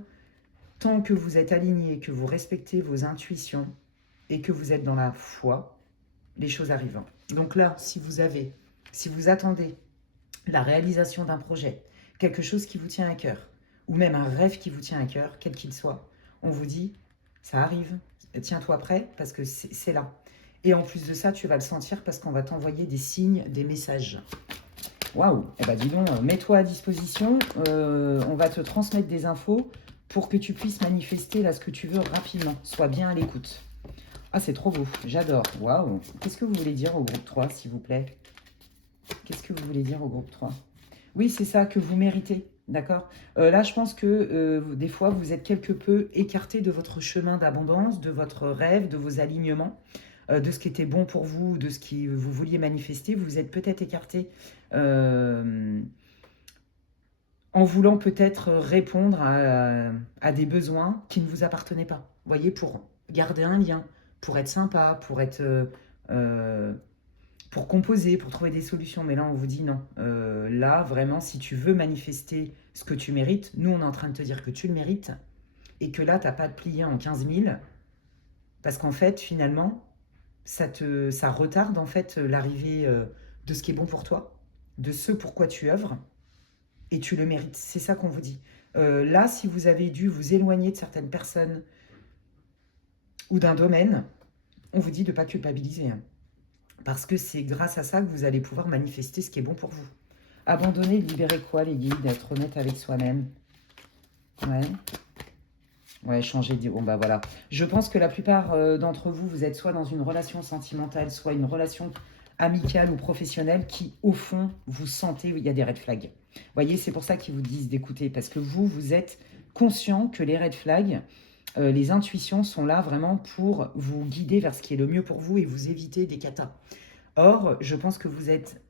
tant que vous êtes aligné, que vous respectez vos intuitions et que vous êtes dans la foi, les choses arrivent. Donc là, si vous attendez la réalisation d'un projet, quelque chose qui vous tient à cœur, ou même un rêve qui vous tient à cœur, quel qu'il soit, on vous dit, ça arrive, tiens-toi prêt parce que c'est là. Et en plus de ça, tu vas le sentir parce qu'on va t'envoyer des signes, des messages. Waouh! Eh ben dis donc, mets-toi à disposition, on va te transmettre des infos pour que tu puisses manifester là ce que tu veux rapidement. Sois bien à l'écoute. Ah, c'est trop beau, j'adore. Waouh! Qu'est-ce que vous voulez dire au groupe 3, s'il vous plaît? Qu'est-ce que vous voulez dire au groupe 3? Oui, c'est ça, que vous méritez, d'accord? Là, je pense que des fois, vous êtes quelque peu écarté de votre chemin d'abondance, de votre rêve, de vos alignements, de ce qui était bon pour vous, de ce que vous vouliez manifester. Vous êtes peut-être écarté en voulant peut-être répondre à des besoins qui ne vous appartenaient pas. Vous voyez, pour garder un lien, pour être sympa, pour composer, pour trouver des solutions. Mais là, on vous dit non. Là, vraiment, si tu veux manifester ce que tu mérites, nous, on est en train de te dire que tu le mérites et que là, tu n'as pas de plier en 15 000 parce qu'en fait, finalement, ça retarde en fait l'arrivée de ce qui est bon pour toi, de ce pourquoi tu œuvres et tu le mérites. C'est ça qu'on vous dit. Là, si vous avez dû vous éloigner de certaines personnes ou d'un domaine, on vous dit de ne pas culpabiliser, hein. Parce que c'est grâce à ça que vous allez pouvoir manifester ce qui est bon pour vous. Abandonner, libérer quoi, les guides? Être honnête avec soi-même. Ouais. Ouais, changer de... Bon, bah voilà. Je pense que la plupart d'entre vous, vous êtes soit dans une relation sentimentale, soit une relation amicale ou professionnelle qui, au fond, vous sentez, il y a des red flags. Vous voyez, c'est pour ça qu'ils vous disent d'écouter. Parce que vous êtes conscient que les red flags, les intuitions sont là vraiment pour vous guider vers ce qui est le mieux pour vous et vous éviter des catas. Or, je pense que vous êtes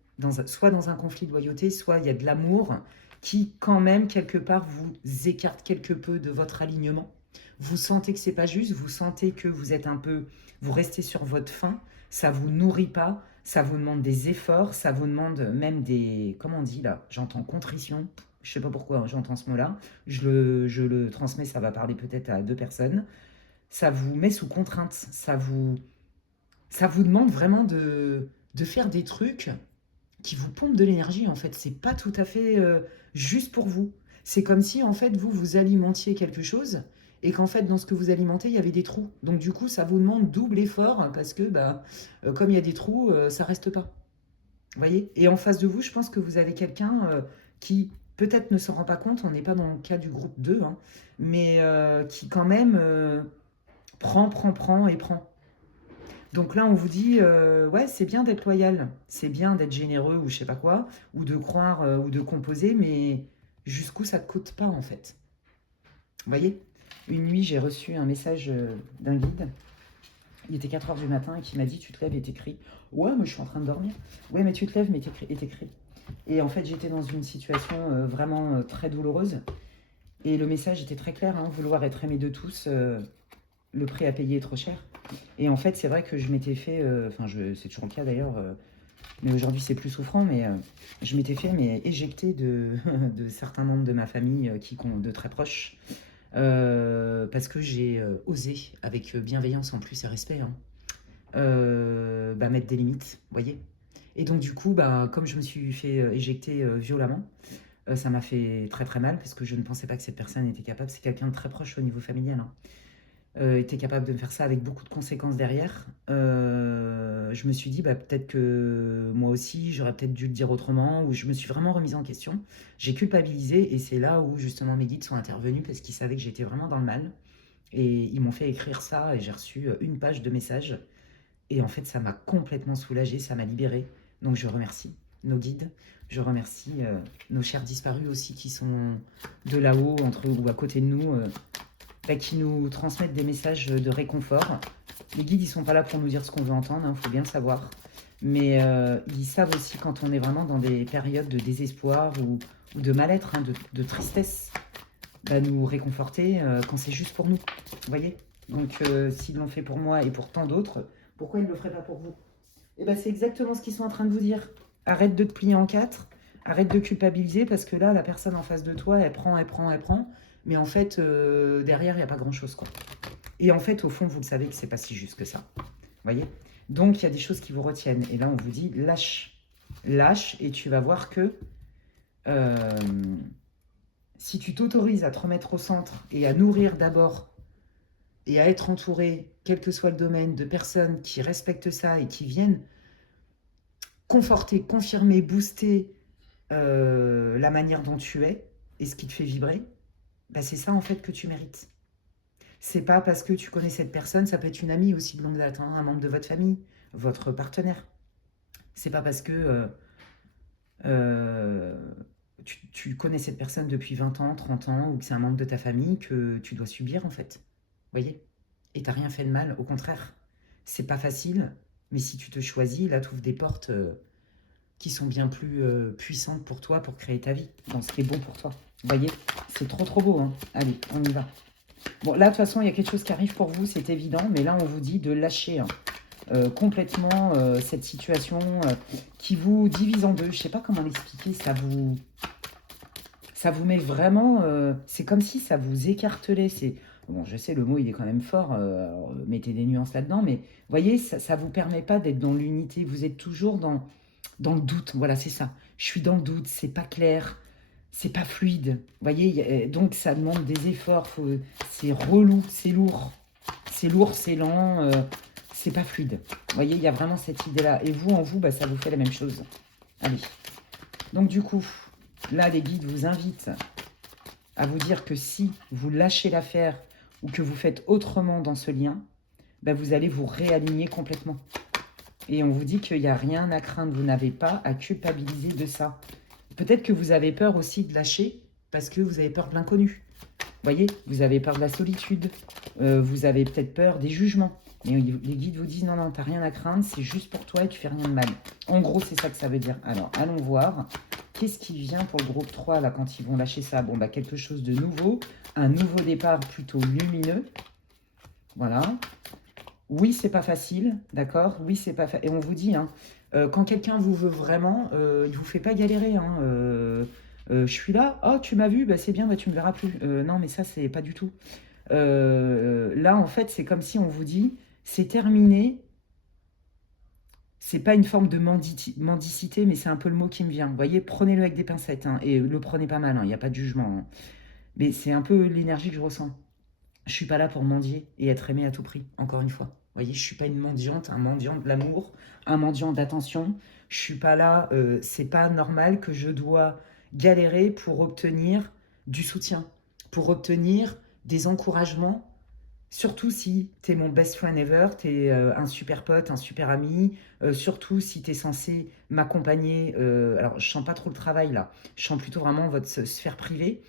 soit dans un conflit de loyauté, soit il y a de l'amour qui, quand même, quelque part, vous écarte quelque peu de votre alignement. Vous sentez que c'est pas juste, vous sentez que vous êtes un peu... Vous restez sur votre faim, ça vous nourrit pas, ça vous demande des efforts, ça vous demande même des... Comment on dit là? J'entends contrition. Je sais pas pourquoi j'entends ce mot-là. Je le transmets, ça va parler peut-être à 2 personnes. Ça vous met sous contrainte, ça vous demande vraiment de faire des trucs qui vous pompent de l'énergie, en fait. C'est pas tout à fait juste pour vous. C'est comme si, en fait, vous alimentiez quelque chose et qu'en fait, dans ce que vous alimentez, il y avait des trous. Donc du coup, ça vous demande double effort parce que comme il y a des trous, ça reste pas. Vous voyez? Et en face de vous, je pense que vous avez quelqu'un qui peut-être ne se rend pas compte, on n'est pas dans le cas du groupe 2, hein, mais qui quand même prend et prend. Donc là, on vous dit, ouais, c'est bien d'être loyal, c'est bien d'être généreux ou je sais pas quoi, ou de croire ou de composer, mais jusqu'où ça te coûte pas en fait. Vous voyez? Une nuit, j'ai reçu un message d'un guide. Il était 4 heures du matin et qui m'a dit, tu te lèves et t'écris. Ouais, mais je suis en train de dormir. Ouais, mais tu te lèves mais t'écris. Et en fait, j'étais dans une situation vraiment très douloureuse. Et le message était très clair, hein, vouloir être aimé de tous, le prix à payer est trop cher. Et en fait, c'est vrai que je m'étais fait, c'est toujours le cas d'ailleurs, mais aujourd'hui c'est plus souffrant, mais je m'étais fait éjecter de, de certains membres de ma famille de très proches, parce que j'ai osé, avec bienveillance en plus et respect, hein, mettre des limites, vous voyez. Et donc du coup, comme je me suis fait éjecter violemment, ça m'a fait très très mal, parce que je ne pensais pas que cette personne était capable, c'est quelqu'un de très proche au niveau familial, hein, était capable de me faire ça avec beaucoup de conséquences derrière. Je me suis dit, peut-être que moi aussi, j'aurais peut-être dû le dire autrement, ou je me suis vraiment remise en question. J'ai culpabilisé, et c'est là où justement mes guides sont intervenus, parce qu'ils savaient que j'étais vraiment dans le mal. Et ils m'ont fait écrire ça, et j'ai reçu une page de messages. Et en fait, ça m'a complètement soulagée, ça m'a libérée. Donc je remercie nos guides, je remercie nos chers disparus aussi qui sont de là-haut, entre ou à côté de nous, qui nous transmettent des messages de réconfort. Les guides, ils sont pas là pour nous dire ce qu'on veut entendre, il faut bien le savoir. Mais ils savent aussi quand on est vraiment dans des périodes de désespoir ou de mal-être, hein, tristesse, nous réconforter quand c'est juste pour nous. Vous voyez? Donc s'ils l'ont fait pour moi et pour tant d'autres, pourquoi ils ne le feraient pas pour vous? Et c'est exactement ce qu'ils sont en train de vous dire. Arrête de te plier en quatre, arrête de culpabiliser, parce que là, la personne en face de toi, elle prend, elle prend, elle prend. Mais en fait, derrière, il n'y a pas grand-chose, quoi. Et en fait, au fond, vous le savez que c'est pas si juste que ça. Vous voyez? Donc, il y a des choses qui vous retiennent. Et là, on vous dit, lâche. Lâche, et tu vas voir que si tu t'autorises à te remettre au centre et à nourrir d'abord et à être entouré, quel que soit le domaine, de personnes qui respectent ça et qui viennent conforter, confirmer, booster la manière dont tu es et ce qui te fait vibrer, c'est ça en fait que tu mérites. C'est pas parce que tu connais cette personne, ça peut être une amie aussi de longue date, hein, un membre de votre famille, votre partenaire. C'est pas parce que tu connais cette personne depuis 20 ans, 30 ans, ou que c'est un membre de ta famille que tu dois subir en fait. Vous voyez? Et t'as rien fait de mal, au contraire. C'est pas facile, mais si tu te choisis, là, tu ouvres des portes qui sont bien plus puissantes pour toi, pour créer ta vie, dans ce qui est bon pour toi. Vous voyez? C'est trop trop beau, hein. Allez, on y va. Bon, là, de toute façon, il y a quelque chose qui arrive pour vous, c'est évident, mais là, on vous dit de lâcher complètement cette situation qui vous divise en deux. Je ne sais pas comment l'expliquer, ça vous met vraiment... c'est comme si ça vous écartelait. Bon, je sais, le mot, il est quand même fort, mettez des nuances là-dedans, mais vous voyez, ça ne vous permet pas d'être dans l'unité. Vous êtes toujours dans le doute. Voilà, c'est ça. Je suis dans le doute, c'est pas clair, c'est pas fluide. Vous voyez, donc ça demande des efforts, c'est relou, c'est lourd. C'est lourd, c'est lent, c'est pas fluide. Vous voyez, il y a vraiment cette idée-là. Et vous, en vous, ça vous fait la même chose. Allez. Donc du coup, là, les guides vous invitent à vous dire que si vous lâchez l'affaire ou que vous faites autrement dans ce lien, vous allez vous réaligner complètement. Et on vous dit qu'il n'y a rien à craindre, vous n'avez pas à culpabiliser de ça. Peut-être que vous avez peur aussi de lâcher parce que vous avez peur de l'inconnu. Vous voyez, vous avez peur de la solitude, vous avez peut-être peur des jugements. Mais les guides vous disent non, non, t'as rien à craindre, c'est juste pour toi et tu fais rien de mal. En gros, c'est ça que ça veut dire. Alors, allons voir. Qu'est-ce qui vient pour le groupe 3 là quand ils vont lâcher ça? Bon, quelque chose de nouveau, un nouveau départ plutôt lumineux. Voilà. Oui, c'est pas facile, d'accord? Oui, c'est pas facile. Et on vous dit, hein, quand quelqu'un vous veut vraiment, il vous fait pas galérer, hein. Je suis là, oh, tu m'as vu, c'est bien, tu me verras plus. Non, mais ça, c'est pas du tout. Là, en fait, c'est comme si on vous dit, c'est terminé. C'est pas une forme de mendicité, mais c'est un peu le mot qui me vient. Vous voyez, prenez-le avec des pincettes, hein, et le prenez pas mal, il n'y a pas de jugement, hein. Mais c'est un peu l'énergie que je ressens. Je suis pas là pour mendier et être aimé à tout prix, encore une fois. Vous voyez, je suis pas une mendiante, un mendiant de l'amour, un mendiant d'attention. Je suis pas là, c'est pas normal que je dois galérer pour obtenir du soutien, pour obtenir des encouragements. Surtout si tu es mon best friend ever, tu es un super pote, un super ami, surtout si tu es censé m'accompagner. Alors, je sens pas trop le travail là, je sens plutôt vraiment votre sphère privée.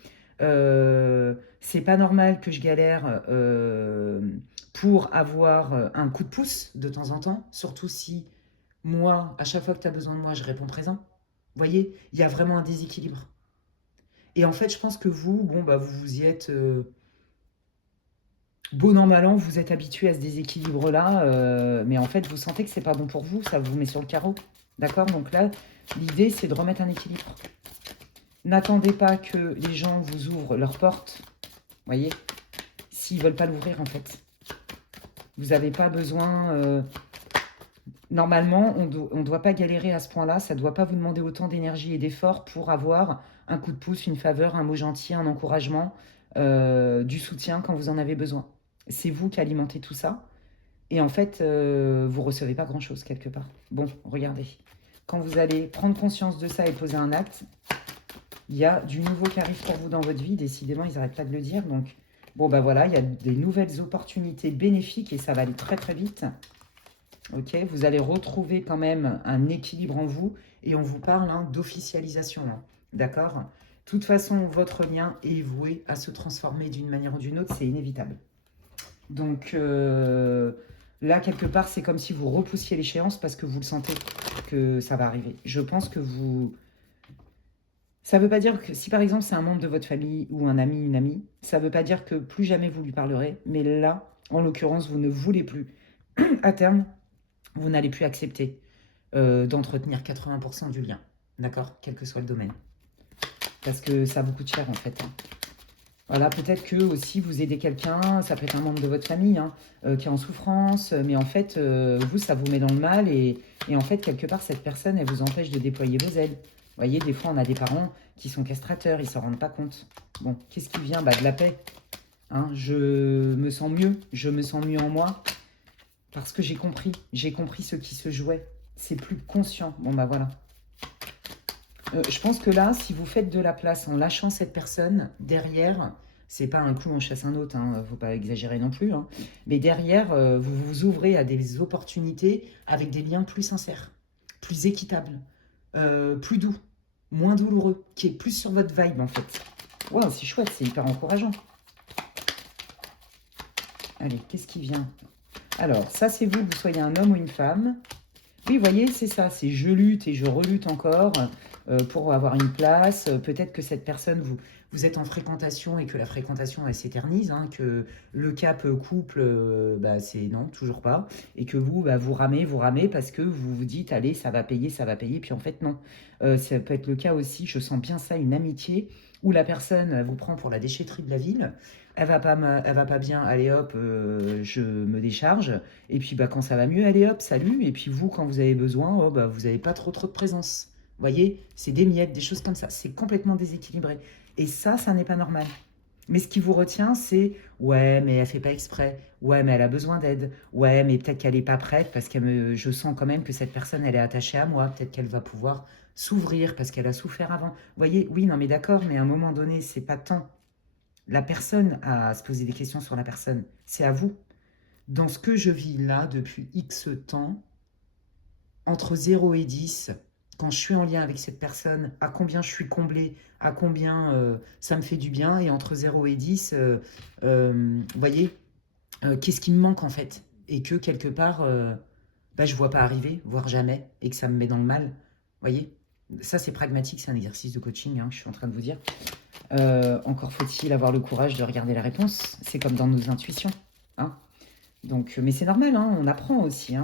C'est pas normal que je galère pour avoir un coup de pouce de temps en temps, surtout si moi, à chaque fois que tu as besoin de moi, je réponds présent. Vous voyez, il y a vraiment un déséquilibre. Et en fait, je pense que vous, bon, bah, vous vous y êtes. Bon an, mal an, vous êtes habitué à ce déséquilibre-là, mais en fait, vous sentez que c'est pas bon pour vous, ça vous met sur le carreau. D'accord? Donc là, l'idée, c'est de remettre un équilibre. N'attendez pas que les gens vous ouvrent leurs portes, voyez, s'ils ne veulent pas l'ouvrir, en fait. Vous n'avez pas besoin... Normalement, on ne doit pas galérer à ce point-là, ça ne doit pas vous demander autant d'énergie et d'efforts pour avoir un coup de pouce, une faveur, un mot gentil, un encouragement, du soutien quand vous en avez besoin. C'est vous qui alimentez tout ça. Et en fait, vous ne recevez pas grand-chose quelque part. Bon, regardez. Quand vous allez prendre conscience de ça et poser un acte, il y a du nouveau qui arrive pour vous dans votre vie. Décidément, ils n'arrêtent pas de le dire. Donc, bon, bah voilà, il y a des nouvelles opportunités bénéfiques et ça va aller très très vite. Ok, vous allez retrouver quand même un équilibre en vous et on vous parle d'officialisation. D'accord? De toute façon, votre lien est voué à se transformer d'une manière ou d'une autre, c'est inévitable. Donc là, quelque part, c'est comme si vous repoussiez l'échéance parce que vous le sentez que ça va arriver. Je pense que vous... Ça ne veut pas dire que si par exemple c'est un membre de votre famille ou un ami, une amie, ça ne veut pas dire que plus jamais vous lui parlerez. Mais là, en l'occurrence, vous ne voulez plus. À terme, vous n'allez plus accepter d'entretenir 80% du lien. D'accord? Quel que soit le domaine. Parce que ça vous coûte cher en fait. Voilà, peut-être que aussi vous aidez quelqu'un, ça peut être un membre de votre famille qui est en souffrance, mais en fait, vous, ça vous met dans le mal et en fait, quelque part, cette personne, elle vous empêche de déployer vos ailes. Vous voyez, des fois, on a des parents qui sont castrateurs, ils ne s'en rendent pas compte. Bon, qu'est-ce qui vient? Bah, de la paix. Je me sens mieux en moi parce que j'ai compris ce qui se jouait. C'est plus conscient. Bon, bah voilà. Je pense que là, si vous faites de la place en lâchant cette personne, derrière, c'est pas un coup on chasse un autre, faut pas exagérer non plus, mais derrière, vous vous ouvrez à des opportunités avec des liens plus sincères, plus équitables, plus doux, moins douloureux, qui est plus sur votre vibe en fait. Wow, c'est chouette, c'est hyper encourageant. Allez, qu'est-ce qui vient? Alors, ça c'est vous, que vous soyez un homme ou une femme. Oui, vous voyez, c'est ça, c'est je lutte et je relutte encore pour avoir une place. Peut-être que cette personne, vous êtes en fréquentation et que la fréquentation, elle s'éternise, que le cap couple, bah, c'est non, toujours pas. Et que vous, bah, vous ramez parce que vous vous dites, allez, ça va payer, puis en fait, non. Ça peut être le cas aussi, je sens bien ça, une amitié où la personne elle vous prend pour la déchetterie de la ville. Elle va pas bien, allez hop, je me décharge. Et puis bah, quand ça va mieux, allez hop, salut. Et puis vous, quand vous avez besoin, oh, bah, vous n'avez pas trop de présence. Vous voyez, c'est des miettes, des choses comme ça. C'est complètement déséquilibré. Et ça n'est pas normal. Mais ce qui vous retient, c'est ouais, mais elle fait pas exprès. Ouais, mais elle a besoin d'aide. Ouais, mais peut-être qu'elle n'est pas prête parce que je sens quand même que cette personne, elle est attachée à moi. Peut-être qu'elle va pouvoir s'ouvrir parce qu'elle a souffert avant. Vous voyez, oui, non, mais d'accord, mais à un moment donné, c'est pas tant la personne à se poser des questions sur la personne. C'est à vous. Dans ce que je vis là depuis X temps, entre 0 et 10, quand je suis en lien avec cette personne, à combien je suis comblée, à combien ça me fait du bien, et entre 0 et 10, vous voyez, qu'est-ce qui me manque en fait? Et que quelque part, bah, je ne vois pas arriver, voire jamais, et que ça me met dans le mal. Vous voyez? Ça, c'est pragmatique, c'est un exercice de coaching, je suis en train de vous dire. Encore faut-il avoir le courage de regarder la réponse. C'est comme dans nos intuitions. Donc, mais c'est normal, on apprend aussi.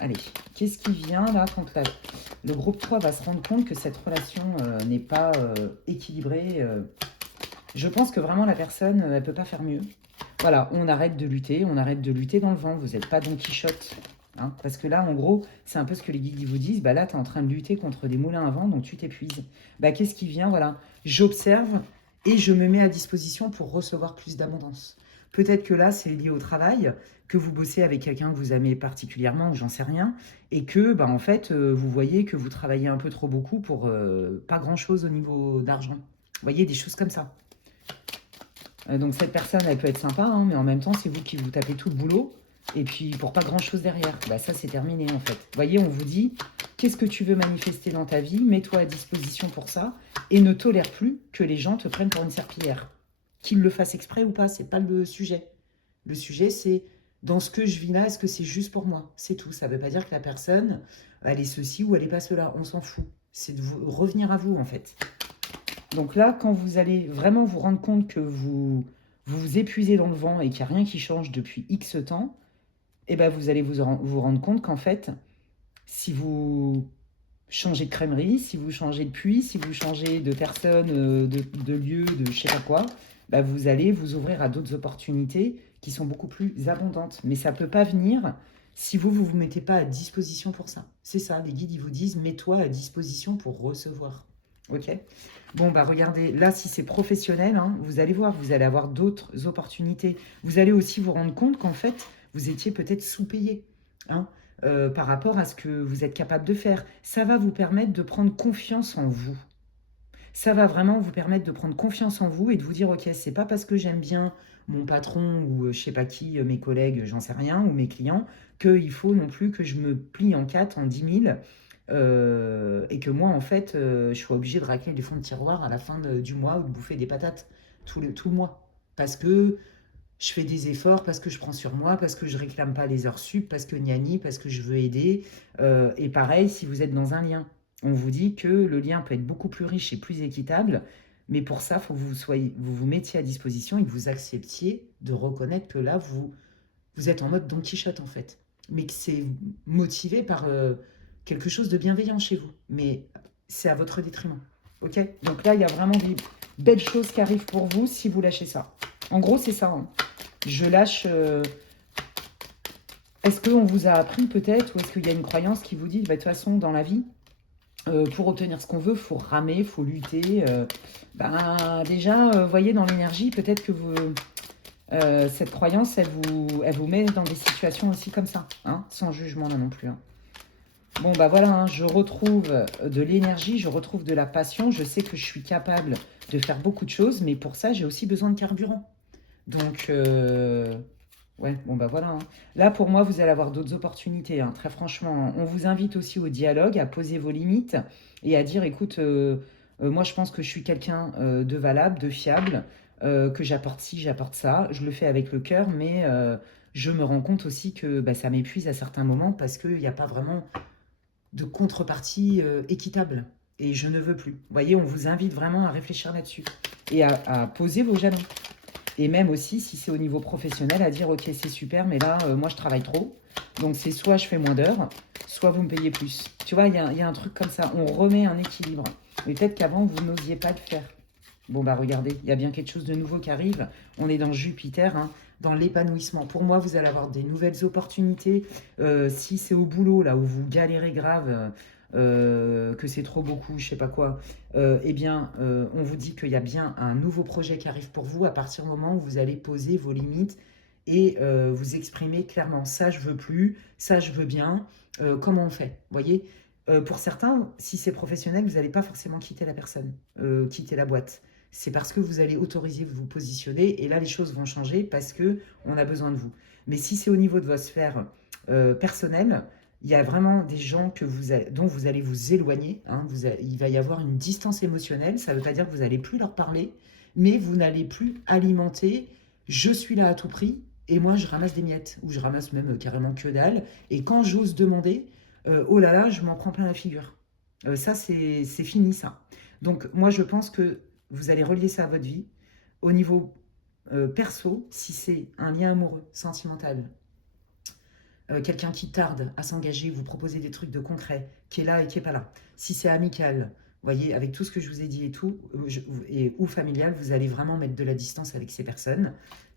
Allez, qu'est-ce qui vient là quand le groupe 3 va se rendre compte que cette relation n'est pas équilibrée? Je pense que vraiment la personne, elle ne peut pas faire mieux. Voilà, on arrête de lutter dans le vent. Vous n'êtes pas Don Quichotte. Parce que là, en gros, c'est un peu ce que les guides vous disent. Bah là, tu es en train de lutter contre des moulins à vent, donc tu t'épuises. Bah, qu'est-ce qui vient? Voilà, j'observe et je me mets à disposition pour recevoir plus d'abondance, Peut-être que là, c'est lié au travail, que vous bossez avec quelqu'un que vous aimez particulièrement, ou j'en sais rien, et que, bah, en fait, vous voyez que vous travaillez un peu trop beaucoup pour pas grand-chose au niveau d'argent. Vous voyez, des choses comme ça. Donc cette personne, elle peut être sympa, hein, mais en même temps, c'est vous qui vous tapez tout le boulot, et puis pour pas grand-chose derrière. Bah, ça, c'est terminé, en fait. Vous voyez, on vous dit, qu'est-ce que tu veux manifester dans ta vie? Mets-toi à disposition pour ça, et ne tolère plus que les gens te prennent pour une serpillière. Qu'ils le fassent exprès ou pas, c'est pas le sujet. Le sujet, c'est dans ce que je vis là, est-ce que c'est juste pour moi? C'est tout. Ça ne veut pas dire que la personne, elle est ceci ou elle n'est pas cela. On s'en fout. C'est de revenir à vous, en fait. Donc là, quand vous allez vraiment vous rendre compte que vous épuisez dans le vent et qu'il n'y a rien qui change depuis X temps, eh ben vous allez vous rendre compte qu'en fait, si vous changez de crèmerie, si vous changez de puits, si vous changez de personne, de lieu, de je sais pas quoi, bah vous allez vous ouvrir à d'autres opportunités qui sont beaucoup plus abondantes. Mais ça ne peut pas venir si vous vous mettez pas à disposition pour ça. C'est ça, les guides, ils vous disent, mets-toi à disposition pour recevoir. Ok? Bon, bah regardez, là, si c'est professionnel, hein, vous allez voir, vous allez avoir d'autres opportunités. Vous allez aussi vous rendre compte qu'en fait, vous étiez peut-être sous-payé. Hein, par rapport à ce que vous êtes capable de faire. Ça va vous permettre de prendre confiance en vous. Ça va vraiment vous permettre de prendre confiance en vous et de vous dire, ok, c'est pas parce que j'aime bien mon patron ou je sais pas qui, mes collègues, j'en sais rien, ou mes clients, qu'il faut non plus que je me plie en 4, en 10 000, et que moi, en fait, je sois obligée de racler les fonds de tiroir à la fin du mois ou de bouffer des patates tout le mois. Parce que je fais des efforts, parce que je prends sur moi, parce que je réclame pas les heures sup, parce que gnani, parce que je veux aider. Et pareil, si vous êtes dans un lien, on vous dit que le lien peut être beaucoup plus riche et plus équitable, mais pour ça, il faut que vous vous mettiez à disposition et que vous acceptiez de reconnaître que là, vous êtes en mode Don Quichotte, en fait. Mais que c'est motivé par quelque chose de bienveillant chez vous. Mais c'est à votre détriment. Ok? Donc là, il y a vraiment des belles choses qui arrivent pour vous si vous lâchez ça. En gros, c'est ça. Hein. Je lâche. Est-ce qu'on vous a appris peut-être, ou est-ce qu'il y a une croyance qui vous dit, bah, de toute façon, dans la vie, pour obtenir ce qu'on veut, il faut ramer, il faut lutter. Ben, déjà, voyez dans l'énergie, peut-être que cette croyance, elle vous met dans des situations aussi comme ça, hein, sans jugement là non plus. Hein. Bon, bah voilà, hein, je retrouve de l'énergie, je retrouve de la passion. Je sais que je suis capable de faire beaucoup de choses, mais pour ça, j'ai aussi besoin de carburant. Donc, ouais, bon bah voilà. Hein. Là, pour moi, vous allez avoir d'autres opportunités, hein, très franchement. On vous invite aussi au dialogue, à poser vos limites et à dire, écoute, moi je pense que je suis quelqu'un de valable, de fiable, que j'apporte ci, j'apporte ça. Je le fais avec le cœur, mais je me rends compte aussi que bah, ça m'épuise à certains moments parce qu'il n'y a pas vraiment de contrepartie équitable. Et je ne veux plus. Vous voyez, on vous invite vraiment à réfléchir là-dessus et à poser vos jalons. Et même aussi, si c'est au niveau professionnel, à dire, ok, c'est super, mais là, moi, je travaille trop. Donc, c'est soit je fais moins d'heures, soit vous me payez plus. Tu vois, il y a un truc comme ça. On remet un équilibre. Mais peut-être qu'avant, vous n'osiez pas le faire. Bon, bah regardez, il y a bien quelque chose de nouveau qui arrive. On est dans Jupiter, hein, dans l'épanouissement. Pour moi, vous allez avoir des nouvelles opportunités. Si c'est au boulot, là où vous galérez grave, que c'est trop beaucoup, je sais pas quoi, eh bien, on vous dit qu'il y a bien un nouveau projet qui arrive pour vous à partir du moment où vous allez poser vos limites et vous exprimer clairement. Ça, je veux plus, ça, je veux bien. Comment on fait? Vous voyez? Pour certains, si c'est professionnel, vous n'allez pas forcément quitter la personne, quitter la boîte. C'est parce que vous allez autoriser vous positionner et là, les choses vont changer parce que on a besoin de vous. Mais si c'est au niveau de votre sphère personnelle, il y a vraiment des gens dont vous allez vous éloigner. Hein, il va y avoir une distance émotionnelle. Ça ne veut pas dire que vous n'allez plus leur parler, mais vous n'allez plus alimenter je suis là à tout prix et moi je ramasse des miettes ou je ramasse même carrément que dalle. Et quand j'ose demander, oh là là, je m'en prends plein la figure. Ça, c'est fini, ça. Donc, moi, je pense que vous allez relier ça à votre vie. Au niveau perso, si c'est un lien amoureux, sentimental, quelqu'un qui tarde à s'engager, vous proposer des trucs de concret, qui est là et qui n'est pas là. Si c'est amical, vous voyez, avec tout ce que je vous ai dit et tout, ou familial, vous allez vraiment mettre de la distance avec ces personnes.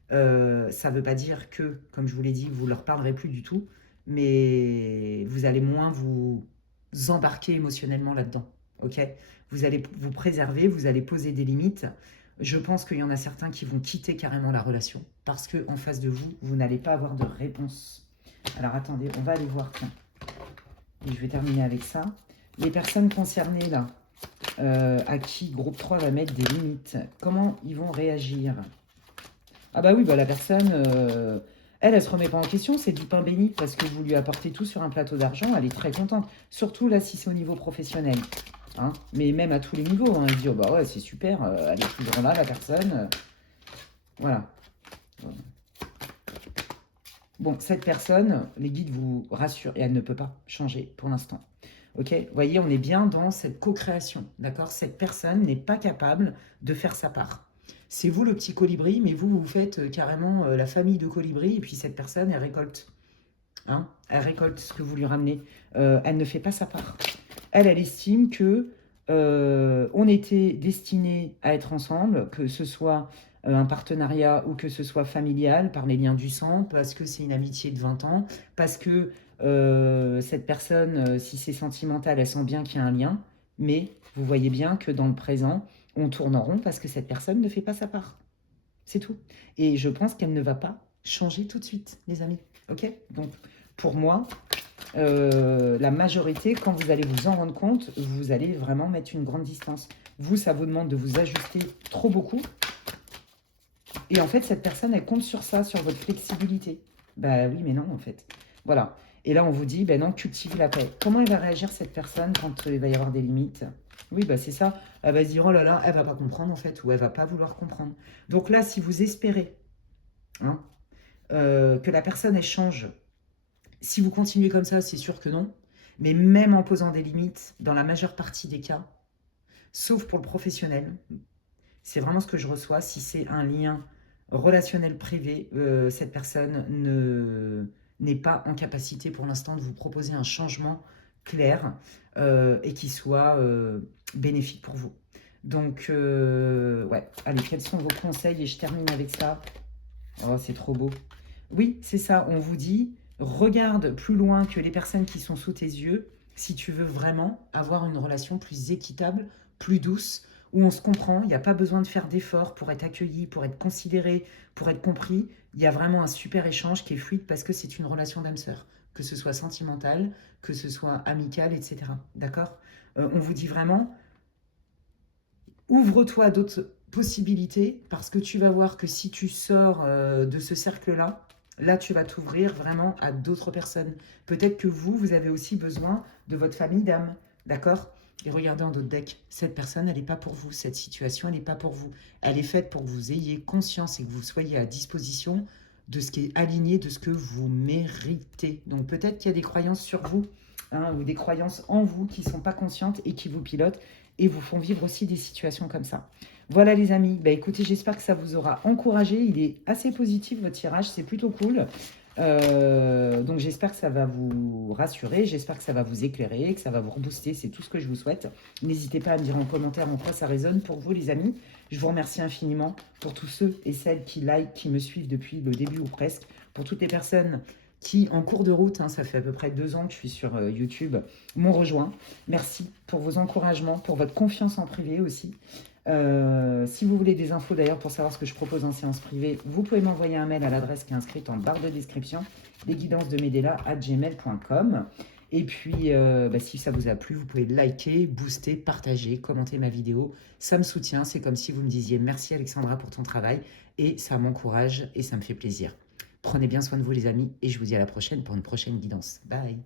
Ça ne veut pas dire que, comme je vous l'ai dit, vous ne leur parlerez plus du tout, mais vous allez moins vous embarquer émotionnellement là-dedans. Ok? Vous allez vous préserver, vous allez poser des limites. Je pense qu'il y en a certains qui vont quitter carrément la relation parce qu'en face de vous, vous n'allez pas avoir de réponse. Alors attendez, on va aller voir, tiens. Et je vais terminer avec ça. Les personnes concernées là, à qui groupe 3 va mettre des limites, comment ils vont réagir? Ah bah oui, bah la personne, elle se remet pas en question, c'est du pain béni parce que vous lui apportez tout sur un plateau d'argent, elle est très contente. Surtout là, si c'est au niveau professionnel. Hein. Mais même à tous les niveaux, hein, elle dit, oh bah ouais, c'est super, elle est toujours là, la personne. Voilà. Bon, cette personne, les guides vous rassurent et elle ne peut pas changer pour l'instant. Ok, vous voyez, on est bien dans cette co-création, d'accord? Cette personne n'est pas capable de faire sa part. C'est vous le petit colibri, mais vous, vous faites carrément la famille de colibris, et puis cette personne, elle récolte. Hein, elle récolte ce que vous lui ramenez. Elle ne fait pas sa part. Elle estime que on était destinés à être ensemble, que ce soit un partenariat ou que ce soit familial, par les liens du sang, parce que c'est une amitié de 20 ans, parce que cette personne, si c'est sentimental, elle sent bien qu'il y a un lien, mais vous voyez bien que dans le présent, on tourne en rond parce que cette personne ne fait pas sa part. C'est tout. Et je pense qu'elle ne va pas changer tout de suite, les amis. Ok? Donc, pour moi, la majorité, quand vous allez vous en rendre compte, vous allez vraiment mettre une grande distance. Vous, ça vous demande de vous ajuster trop beaucoup. Et en fait, cette personne, elle compte sur ça, sur votre flexibilité. Bah oui, mais non, en fait. Voilà. Et là, on vous dit, ben non, cultive la paix. Comment elle va réagir, cette personne, quand il va y avoir des limites? Oui, bah c'est ça. Elle va se dire, oh là là, elle va pas comprendre, en fait, ou elle va pas vouloir comprendre. Donc là, si vous espérez hein, que la personne, elle change, si vous continuez comme ça, c'est sûr que non. Mais même en posant des limites, dans la majeure partie des cas, sauf pour le professionnel, c'est vraiment ce que je reçois. Si c'est un lien relationnel privé, cette personne n'est pas en capacité pour l'instant de vous proposer un changement clair et qui soit bénéfique pour vous. Donc, ouais, allez, quels sont vos conseils? Et je termine avec ça. Oh, c'est trop beau. Oui, c'est ça, on vous dit, regarde plus loin que les personnes qui sont sous tes yeux si tu veux vraiment avoir une relation plus équitable, plus douce, où on se comprend, il n'y a pas besoin de faire d'efforts pour être accueilli, pour être considéré, pour être compris. Il y a vraiment un super échange qui est fluide parce que c'est une relation d'âme-sœur, que ce soit sentimentale, que ce soit amicale, etc. D'accord? On vous dit vraiment, ouvre-toi à d'autres possibilités parce que tu vas voir que si tu sors de ce cercle-là, là, tu vas t'ouvrir vraiment à d'autres personnes. Peut-être que vous, vous avez aussi besoin de votre famille d'âme, d'accord? Et regardez en d'autres decks, cette personne, elle n'est pas pour vous. Cette situation, elle n'est pas pour vous. Elle est faite pour que vous ayez conscience et que vous soyez à disposition de ce qui est aligné, de ce que vous méritez. Donc peut-être qu'il y a des croyances sur vous hein, ou des croyances en vous qui ne sont pas conscientes et qui vous pilotent et vous font vivre aussi des situations comme ça. Voilà les amis, bah, écoutez, j'espère que ça vous aura encouragé. Il est assez positif votre tirage, c'est plutôt cool. Donc j'espère que ça va vous rassurer, j'espère que ça va vous éclairer, que ça va vous rebooster, c'est tout ce que je vous souhaite. N'hésitez pas à me dire en commentaire en quoi ça résonne pour vous les amis. Je vous remercie infiniment pour tous ceux et celles qui like, qui me suivent depuis le début ou presque, pour toutes les personnes qui, en cours de route, hein, ça fait à peu près 2 ans que je suis sur YouTube, m'ont rejoint. Merci pour vos encouragements, pour votre confiance en privé aussi. Si vous voulez des infos d'ailleurs pour savoir ce que je propose en séance privée, vous pouvez m'envoyer un mail à l'adresse qui est inscrite en barre de description, lesguidancesdemedela@gmail.com. Et puis, si ça vous a plu, vous pouvez liker, booster, partager, commenter ma vidéo. Ça me soutient, c'est comme si vous me disiez merci Alexandra pour ton travail et ça m'encourage et ça me fait plaisir. Prenez bien soin de vous les amis et je vous dis à la prochaine pour une prochaine guidance. Bye.